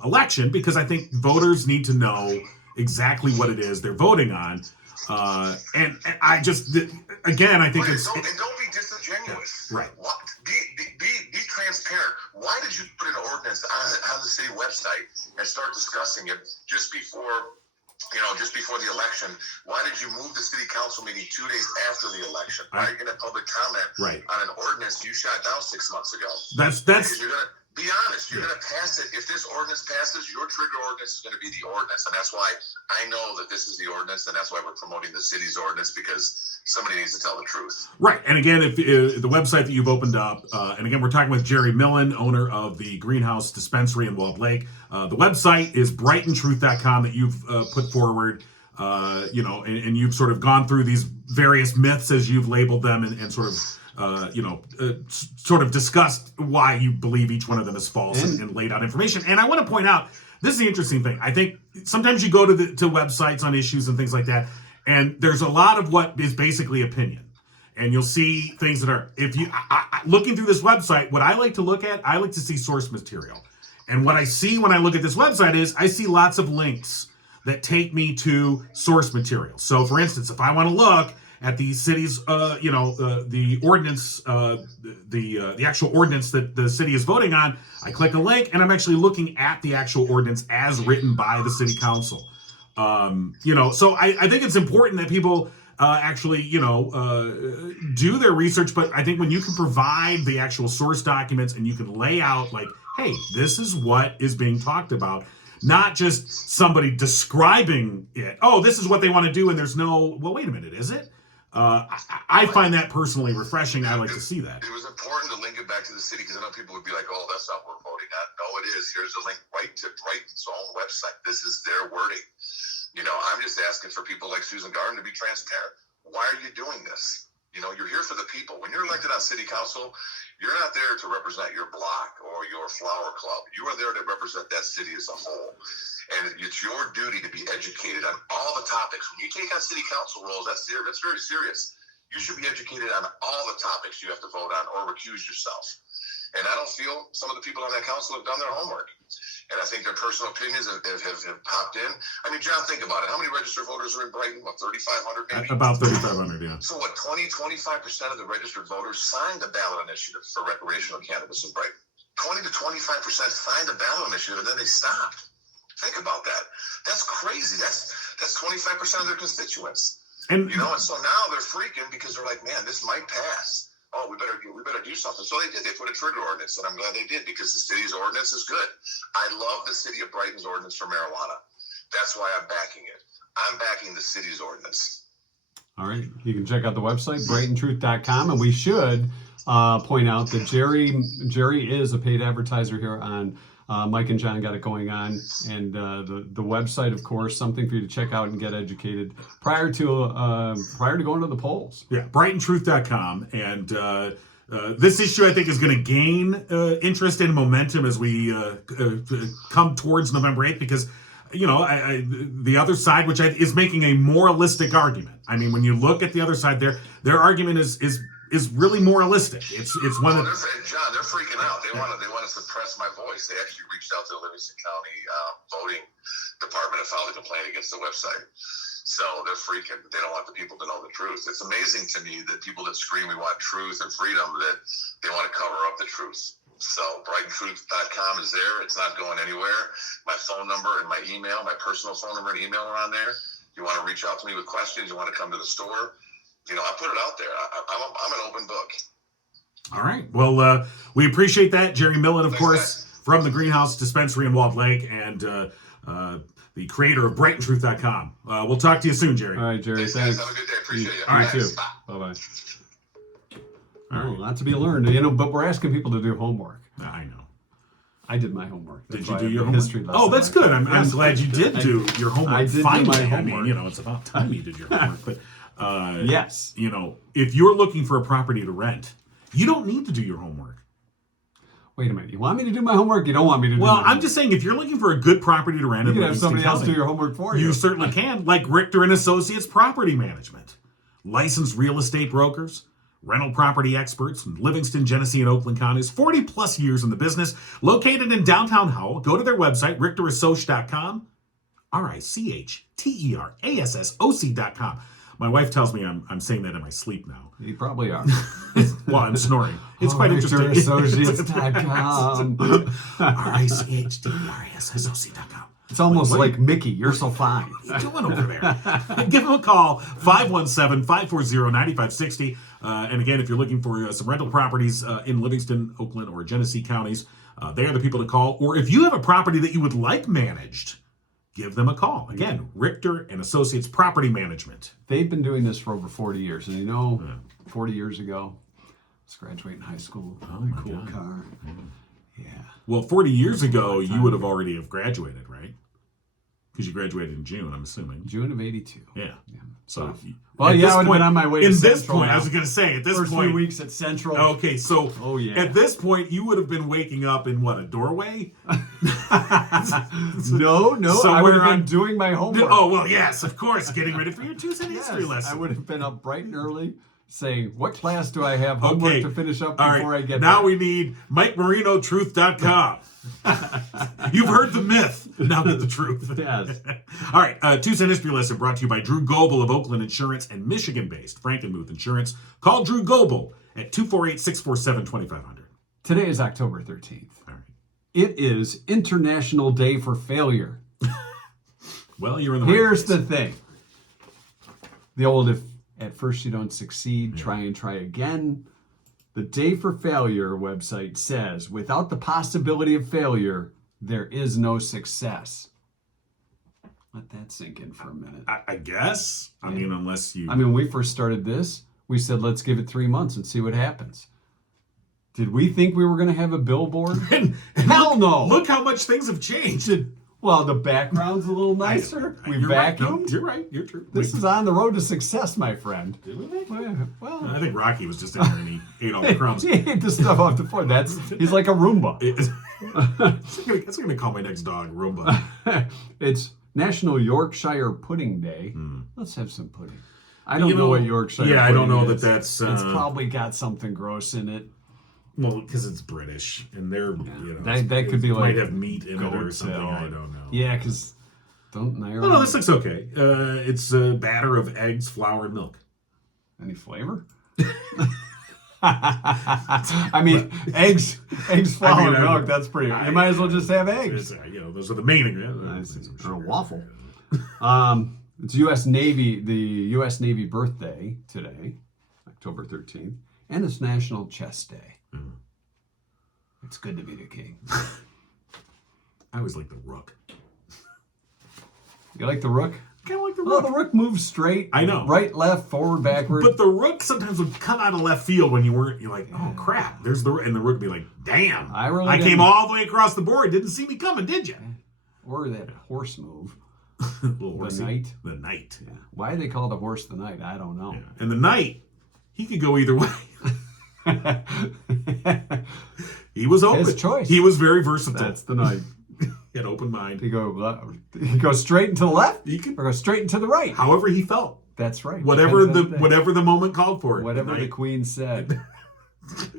election, because I think voters need to know exactly what it is they're voting on. And I just, again, I think and don't be disingenuous. Right. Be transparent. Why did you put an ordinance on the city website and start discussing it just before the election? Why did you move the city council meeting 2 days after the election? Why are you going to public comment on an ordinance you shot down 6 months ago? That's. Because you're gonna be honest. You're going to pass it. If this ordinance passes, your trigger ordinance is going to be the ordinance, and that's why I know that this is the ordinance, and that's why we're promoting the city's ordinance, because somebody needs to tell the truth. Right. And again, if the website that you've opened up, and again, we're talking with Jerry Millen, owner of the Greenhouse Dispensary in Walled Lake. The website is brightontruth.com that you've put forward, and you've sort of gone through these various myths as you've labeled them and sort of, sort of discussed why you believe each one of them is false and laid out information. And I want to point out, this is the interesting thing. I think sometimes you go to websites on issues and things like that, and there's a lot of what is basically opinion. And you'll see things that are, looking through this website, what I like to look at, I like to see source material. And what I see when I look at this website is I see lots of links that take me to source material. So for instance, if I want to look at the city's, the ordinance, the actual ordinance that the city is voting on, I click a link and I'm actually looking at the actual ordinance as written by the city council. So I think it's important that people do their research, but I think when you can provide the actual source documents and you can lay out like, hey, this is what is being talked about, not just somebody describing it. Oh, this is what they want to do, and there's no, well, wait a minute, is it? I find that personally refreshing. I like to see that. It was important to link it back to the city, because I know people would be like, oh, that's not what we're voting on. No, it is. Here's a link right to Brighton's own website. This is their wording. I'm just asking for people like Susan Gardner to be transparent. Why are you doing this? You're here for the people. When you're elected on city council, you're not there to represent your block or your flower club. You are there to represent that city as a whole. And it's your duty to be educated on all the topics. When you take on city council roles, that's very serious. You should be educated on all the topics you have to vote on or recuse yourself. And I don't feel some of the people on that council have done their homework. And I think their personal opinions have popped in. I mean, John, think about it. How many registered voters are in Brighton? What, 3,500 maybe? About 3,500, yeah. So what, 25% of the registered voters signed the ballot initiative for recreational cannabis in Brighton. 20 to 25% signed the ballot initiative, and then they stopped. Think about that. That's crazy. That's 25% of their constituents. And so now they're freaking because they're like, man, this might pass. Oh, we better do something. So they did. They put a trigger ordinance, and I'm glad they did, because the city's ordinance is good. I love the city of Brighton's ordinance for marijuana. That's why I'm backing it. I'm backing the city's ordinance. All right. You can check out the website, brightontruth.com, and we should point out that Jerry is a paid advertiser here on Mike and John Got It Going On, and the website, of course, something for you to check out and get educated prior to going to the polls. Yeah, brightontruth.com, and this issue I think is going to gain interest and momentum as we come towards November 8th, because the other side, which is making a moralistic argument. I mean, when you look at the other side, their argument is is really moralistic. It's one that John, they're freaking out. They want to suppress my voice. They actually reached out to the Livingston County voting department and filed a complaint against the website. So they're freaking. They don't want the people to know the truth. It's amazing to me that people that scream we want truth and freedom, that they want to cover up the truth. So BrightonTruth.com is there. It's not going anywhere. My phone number and my email, my personal phone number and email are on there. You want to reach out to me with questions, you want to come to the store, I put it out there. I'm an open book. All right. Well, we appreciate that. Jerry Millen, of course, from the Greenhouse Dispensary in Walled Lake, and the creator of BrightonTruth.com. We'll talk to you soon, Jerry. All right, Jerry. Thanks. Have a good day. Appreciate you. All right, too. Bye-bye. All right. Not to be learned, but we're asking people to do homework. I know. I did my homework. Did you do your homework? History lesson. Oh, that's good. I'm glad you did do your homework. I did finally. do my homework. I mean, it's about time you did your homework. But yes. If you're looking for a property to rent, you don't need to do your homework. Wait a minute. You want me to do my homework? You don't want me to do my homework? Well, I'm just saying, if you're looking for a good property to rent, you can have somebody else do your homework for you. You certainly can, like Richter and Associates Property Management. Licensed real estate brokers, rental property experts in Livingston, Genesee, and Oakland counties, 40 plus years in the business, located in downtown Howell. Go to their website, richterassociates.com, RICHTERASSOC.com. My wife tells me I'm saying that in my sleep now. You probably are. Well, I'm snoring. It's quite interesting. RichterAssociates.com. RICHTERASSOC.com. It's almost like Mickey. You're so fine. What are you doing over there? Give them a call, 517-540-9560. And again, if you're looking for some rental properties in Livingston, Oakland, or Genesee counties, they are the people to call. Or if you have a property that you would like managed, give them a call. Again, Richter and Associates Property Management. They've been doing this for over 40 years. And 40 years ago, I was graduating high school. Oh, cool God. Car. Yeah. Well, 40 years ago, you would have already have graduated, right? Because you graduated in June, I'm assuming. June of 82. Yeah. So, I would have been on my way to Central. This point, I was going to say, at this First point. 3 weeks at Central. Okay, so at this point, you would have been waking up in what, a doorway? No, so I would have been doing my homework. Oh, well, yes, of course, getting ready for your Tuesday history lesson. I would have been up bright and early saying, what class do I have homework to finish up before I get now there? We need MikeMarinoTruth.com. You've heard the myth. Now get the truth. Yes. All right. Tuesday History Lesson brought to you by Drew Goebel of Oakland Insurance and Michigan-based Frankenmuth Insurance. Call Drew Goebel at 248-647-2500. Today is October 13th. All right. It is International Day for Failure. Well, you're in the Here's right place. the thing. The old, if at first you don't succeed, try and try again. The Day for Failure website says, without the possibility of failure, there is no success. Let that sink in for a minute. I guess. I mean, unless you... when we first started this, we said, let's give it 3 months and see what happens. Did we think we were going to have a billboard? Hell no. Look how much things have changed. Well, the background's a little nicer. We You're right. vacuumed. No, you're right. You're true. This is on the road to success, my friend. Did we vacuum? Well, I think Rocky was just in there and he ate all the crumbs. he ate the stuff off the floor. He's like a Roomba. That's going to call my next dog Roomba. It's National Yorkshire Pudding Day. Let's have some pudding. I don't know what Yorkshire pudding is. I don't know that that's... It's probably got something gross in it. Well, because it's British, and they're, that could be like... might have meat in it or something, I don't know. Yeah, because... No, this looks okay. It's a batter of eggs, flour, and milk. Any flavor? I mean, eggs, flour, and milk, that's pretty... You might as well just have eggs. Those are the main ingredients. Or a waffle. It's the U.S. Navy birthday today, October 13th, and it's National Chess Day. It's good to be the king. I always like the rook. You like the rook? I kind of like the rook. Well, the rook moves straight. I know. Right, left, forward, backward. But the rook sometimes would come out of left field when you're like, oh crap, there's the rook. And the rook would be like, damn, I came all the way across the board. Didn't see me coming, did you? Or that horse move. The knight. The knight. Yeah. Why they call the horse the knight, I don't know. Yeah. And the knight, he could go either way. He was open. His choice. He was very versatile. That's the knight. He had open mind. He go straight into the left, or go straight into the right. However he felt. That's right. Whatever Kind of that thing. whatever the moment called for. Whatever the Night. Queen said,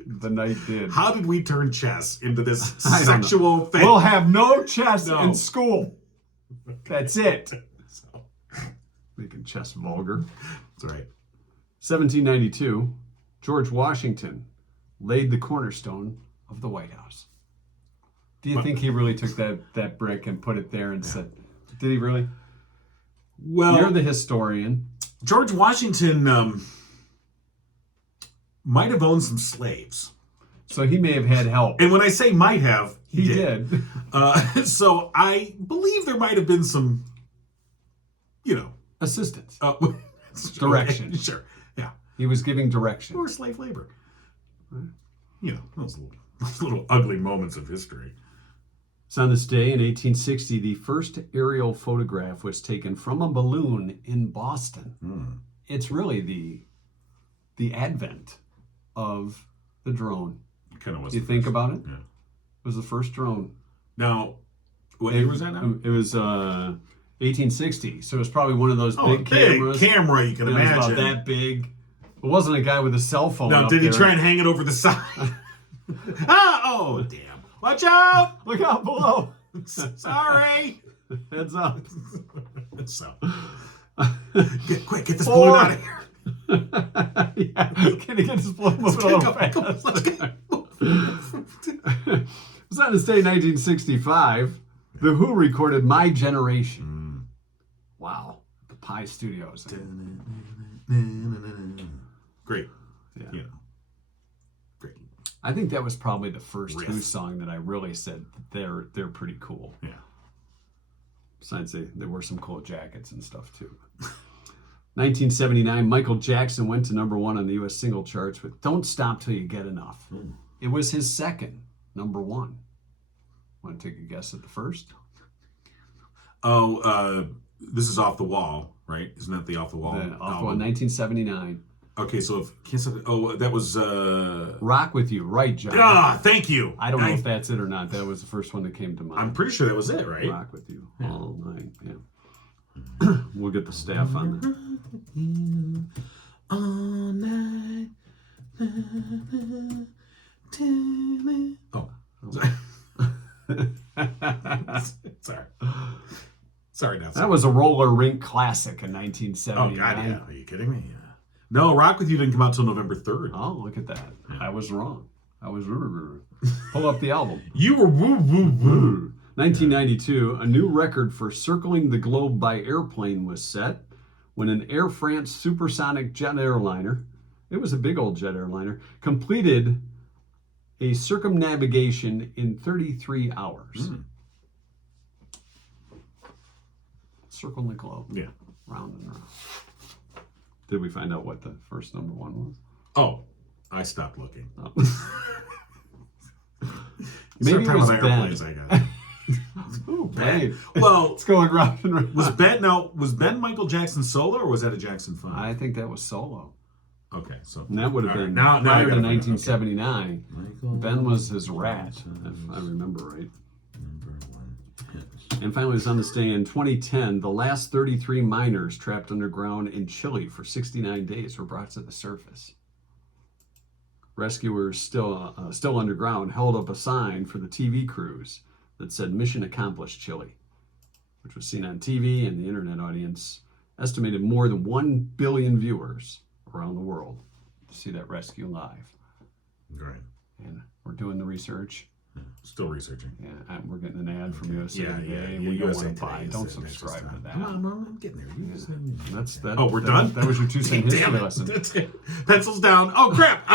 the knight did. How did we turn chess into this I don't know. sexual thing? We'll have no chess No. in school. That's it. So, Making chess vulgar. that's right. 1792, George Washington laid the cornerstone of the White House. Do you think he really took that brick and put it there and said, did he really? Well, You're the historian. George Washington might have owned some slaves. So he may have had help. And when I say might have, he did. So I believe there might have been some, Assistance. Okay, Direction. sure. Yeah. He was giving direction. Or slave labor. Those little ugly moments of history. So on this day in 1860, the first aerial photograph was taken from a balloon in Boston. It's really the advent of the drone. It kind of was. You the think first. about it? Yeah. It was the first drone. Now, what year was that now? It was 1860. So it was probably one of those big cameras. Camera, you can It was imagine. about that big. It wasn't a guy with a cell phone. Now, up did he there. try and hang it over the side? Oh, damn. Watch out! Look out below. Sorry. Heads up. So, get this balloon out of here. Yeah. Can you get this balloon moving a little fast? Let's go. It was on this day in 1965. The Who recorded My Generation. Wow. The Pi Studios. Great. Yeah. Great. I think that was probably the first Riff. Who song that I really said they're pretty cool. Yeah. Besides, there were some cool jackets and stuff too. 1979, Michael Jackson went to #1 on the U.S. single charts with "Don't Stop Till You Get Enough." It was his second #1. Want to take a guess at the first? Oh, this is Off the Wall, right? Isn't that the Off the Wall? Off the Wall, album? 1979. Okay, so that was "Rock with You," right, John? thank you. I don't know if that's it or not. That was the first one that came to mind. I'm pretty sure that was it, right? "Rock with You" all night. Yeah. We'll get the staff on that. All night. Oh. Sorry, not That was a roller rink classic in Oh 1979. God, yeah. Are you kidding me? Yeah. No, Rock With You didn't come out till November 3rd. Oh, look at that. I was wrong. I was pull up the album. You were woo woo woo. 1992, a new record for circling the globe by airplane was set when an Air France supersonic jet airliner, it was a big old jet airliner, completed a circumnavigation in 33 hours. Circling the globe. Yeah. Round and round. Did we find out what the first #1 was? Oh, I stopped looking. Oh. Maybe Maybe it was airplanes. Ben. I got. Ooh, Ben. Well, It's going round and round. was Ben Michael Jackson solo or was that a Jackson 5? I think that was solo. Okay, so And that would have all right, been now prior you're to gonna find it. 1979. Michael Ben was his rat, if I remember right. And finally, it was on this day in 2010, the last 33 miners trapped underground in Chile for 69 days were brought to the surface. Rescuers still underground held up a sign for the TV crews that said "Mission Accomplished Chile," which was seen on TV, and the internet audience estimated more than 1 billion viewers around the world to see that rescue live. Right. And we're doing the research. Still researching. Yeah, we're getting an ad from USA Yeah, Today. yeah. We don't USA want to buy. Today is Don't it. subscribe to that. Come on, Mom, I'm getting there. You just- That's that. Oh, we're that- done? That was your 2 cent history Damn it. lesson. That's it. Pencils down. Oh crap!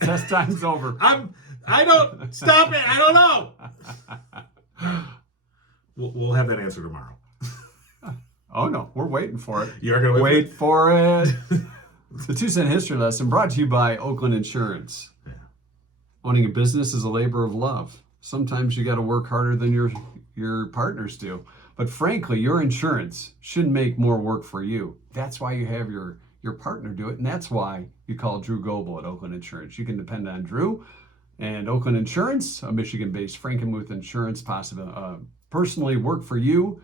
Test time's over. I don't stop it. I don't know. We'll have that answer tomorrow. Oh no, we're waiting for it. You're gonna Wait for it. The 2 cent history lesson brought to you by Oakland Insurance. Yeah. Owning a business is a labor of love. Sometimes you got to work harder than your partners do. But frankly, your insurance shouldn't make more work for you. That's why you have your partner do it, and that's why you call Drew Goebel at Oakland Insurance. You can depend on Drew and Oakland Insurance, a Michigan-based Frankenmuth Insurance, personally work for you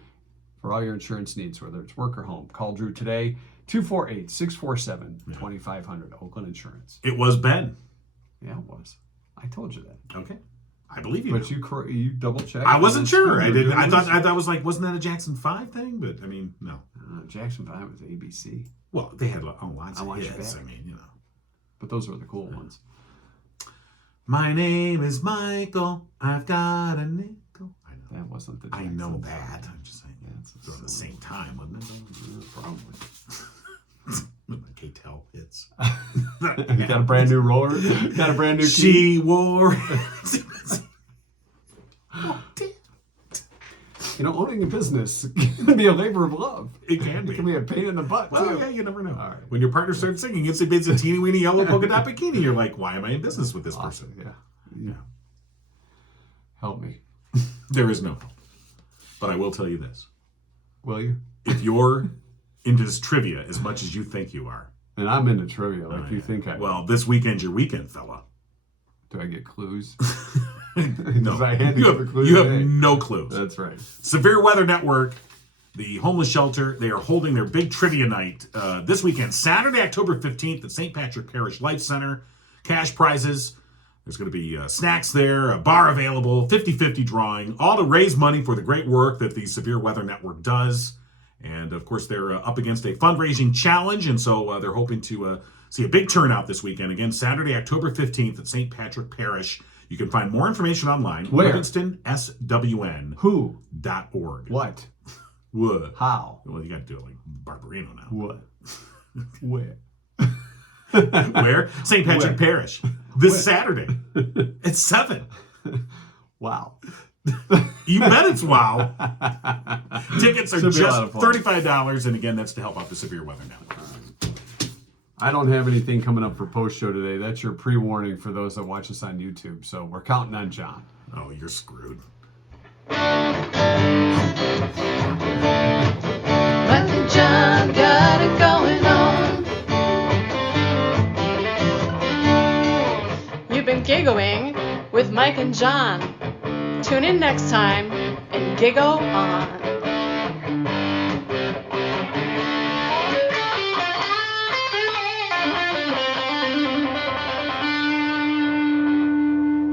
for all your insurance needs, whether it's work or home. Call Drew today, 248-647-2500, Oakland Insurance. It was Ben. Yeah, it was. I told you that. Okay. I believe you. But know. you double checked. I wasn't sure. I didn't. I thought thought was like, wasn't that a Jackson 5 thing? But I mean, no. Jackson 5 was ABC. Well, they had lots of Want You hits. Back. I mean, But those were the cool ones. My name is Michael. I've got a nickel. I know. That wasn't the I Jackson know 5. that. I'm just saying. Yeah, it's They're at the same time, wasn't it? Probably. K-Tel hits. You got a brand new roller? Got a brand new key? She wore. Owning a business can be a labor of love. It can be. It can be a pain in the butt, Well, too. yeah, you never know. All right. When your partner starts singing, it's a teeny weeny yellow polka dot bikini. You're like, why am I in business with this person? Yeah. Help me. There is no help. But I will tell you this. Will you? If you're into this trivia as much as you think you are. And I'm into trivia like you think I am. Well, this weekend's your weekend, fella. Do I get clues? No. I had to You give a have, clue you have today. no clues. That's right. Severe Weather Network, the homeless shelter, they are holding their big trivia night this weekend, Saturday, October 15th at St. Patrick Parish Life Center. Cash prizes. There's going to be snacks there, a bar available, 50-50 drawing, all to raise money for the great work that the Severe Weather Network does. And, of course, they're up against a fundraising challenge, and so they're hoping to see a big turnout this weekend. Again, Saturday, October 15th at St. Patrick Parish. You can find more information online. Where? LivingstonSWN.org. Who? What? What? How? Well, you got to do it like Barbarino now. What? Where? Where? St. Patrick Parish. This Saturday at 7. Wow. You bet it's wow. Tickets are Should be a lot just of fun. $35, and again, that's to help out the Severe Weather Network. I don't have anything coming up for post-show today. That's your pre-warning for those that watch us on YouTube. So we're counting on John. Oh, you're screwed. Mike and John got it going on. You've been giggling with Mike and John. Tune in next time and giggle on.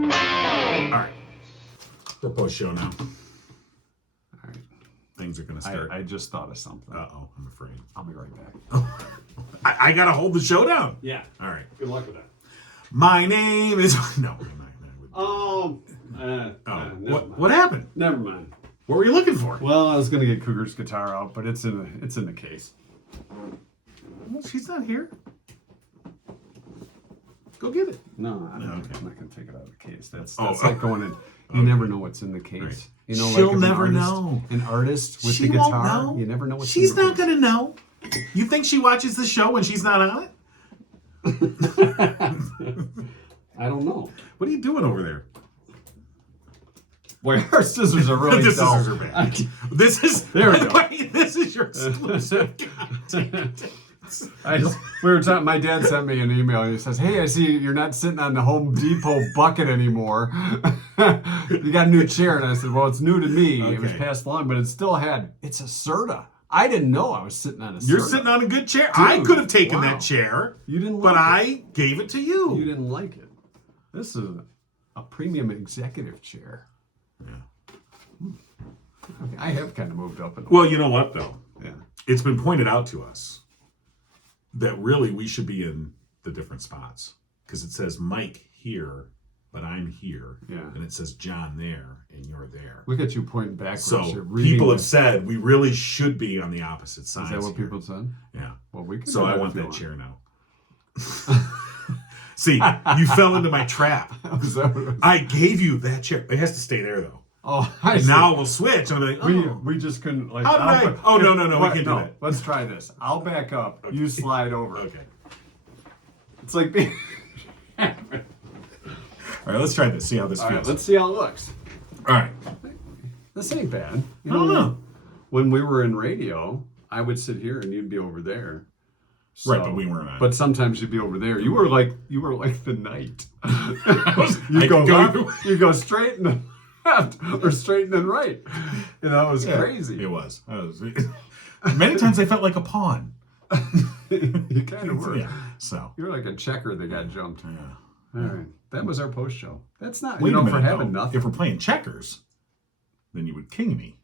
All right. We're post-show now. All right. Things are going to start. I just thought of something. Uh-oh, I'm afraid. I'll be right back. I got to hold the show down. Yeah. All right. Good luck with that. My name is... No. What happened? Never mind. What were you looking for? Well, I was going to get Cougar's guitar out, but it's in the case. Well, she's not here. Go get it. No, I'm No, not okay. going to take it out of the case. That's Oh, like going in. You never know what's in the case. Right. You know, She'll like if never an artist, know. An artist with She the won't guitar, know. you never know what's She's in the not going to know. You think she watches the show when she's not on it? I don't know. What are you doing over there? Boy, our scissors are really The dull. scissors are bad. This is, There we by the go. way, this is your exclusive content. My dad sent me an email and he says, "Hey, I see you're not sitting on the Home Depot bucket anymore. You got a new chair." And I said, "Well, it's new to me. It was Okay. passed along, but it still it's a Serta. I didn't know I was sitting on a Serta." You're sitting on a good chair. I could have taken wow. that chair, You didn't but like I gave it to you. You didn't like it. This is a premium executive chair. Yeah. Okay, I have kind of moved up. Well, you know what, though? Yeah. It's been pointed out to us that really we should be in the different spots because it says Mike here, but I'm here. Yeah. And it says John there, and you're there. Look at you pointing backwards. So You're reading people have this. said we really should be on the opposite Is sides. that what here. people said? Yeah. Well, we can. So do I that want if you that chair now. See, you fell into my trap. Is that what it was? I gave you that chair. It has to stay there though. Oh, I And see. now we'll switch. I'm like, oh. We just couldn't like. How did I- Oh, no, we What? can't do that. Let's try this. I'll back up. You slide over. Okay. It's like being. All right, let's try this. See how this All feels. right, let's see how it looks. All right. This ain't bad. You I don't know. When we were in radio, I would sit here and you'd be over there. Right, but we weren't on. But sometimes you'd be over there. You were like the knight. I you go could go left, either way. you go straight and then left, or straight and then right. You know, it was Yeah, crazy. It was. Many times I felt like a pawn. You kind of were. Yeah. So. You were like a checker that got jumped. Yeah. All right. That was our post show. That's not, Wait a minute, for having though. nothing. If we're playing checkers, then you would king me.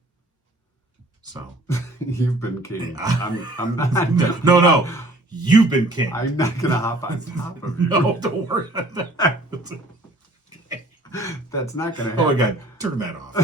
So. You've been king. I'm not. No. You've been king. I'm not going to hop on top of you. No, don't worry about that. That's not going to happen. Oh my God, turn that off.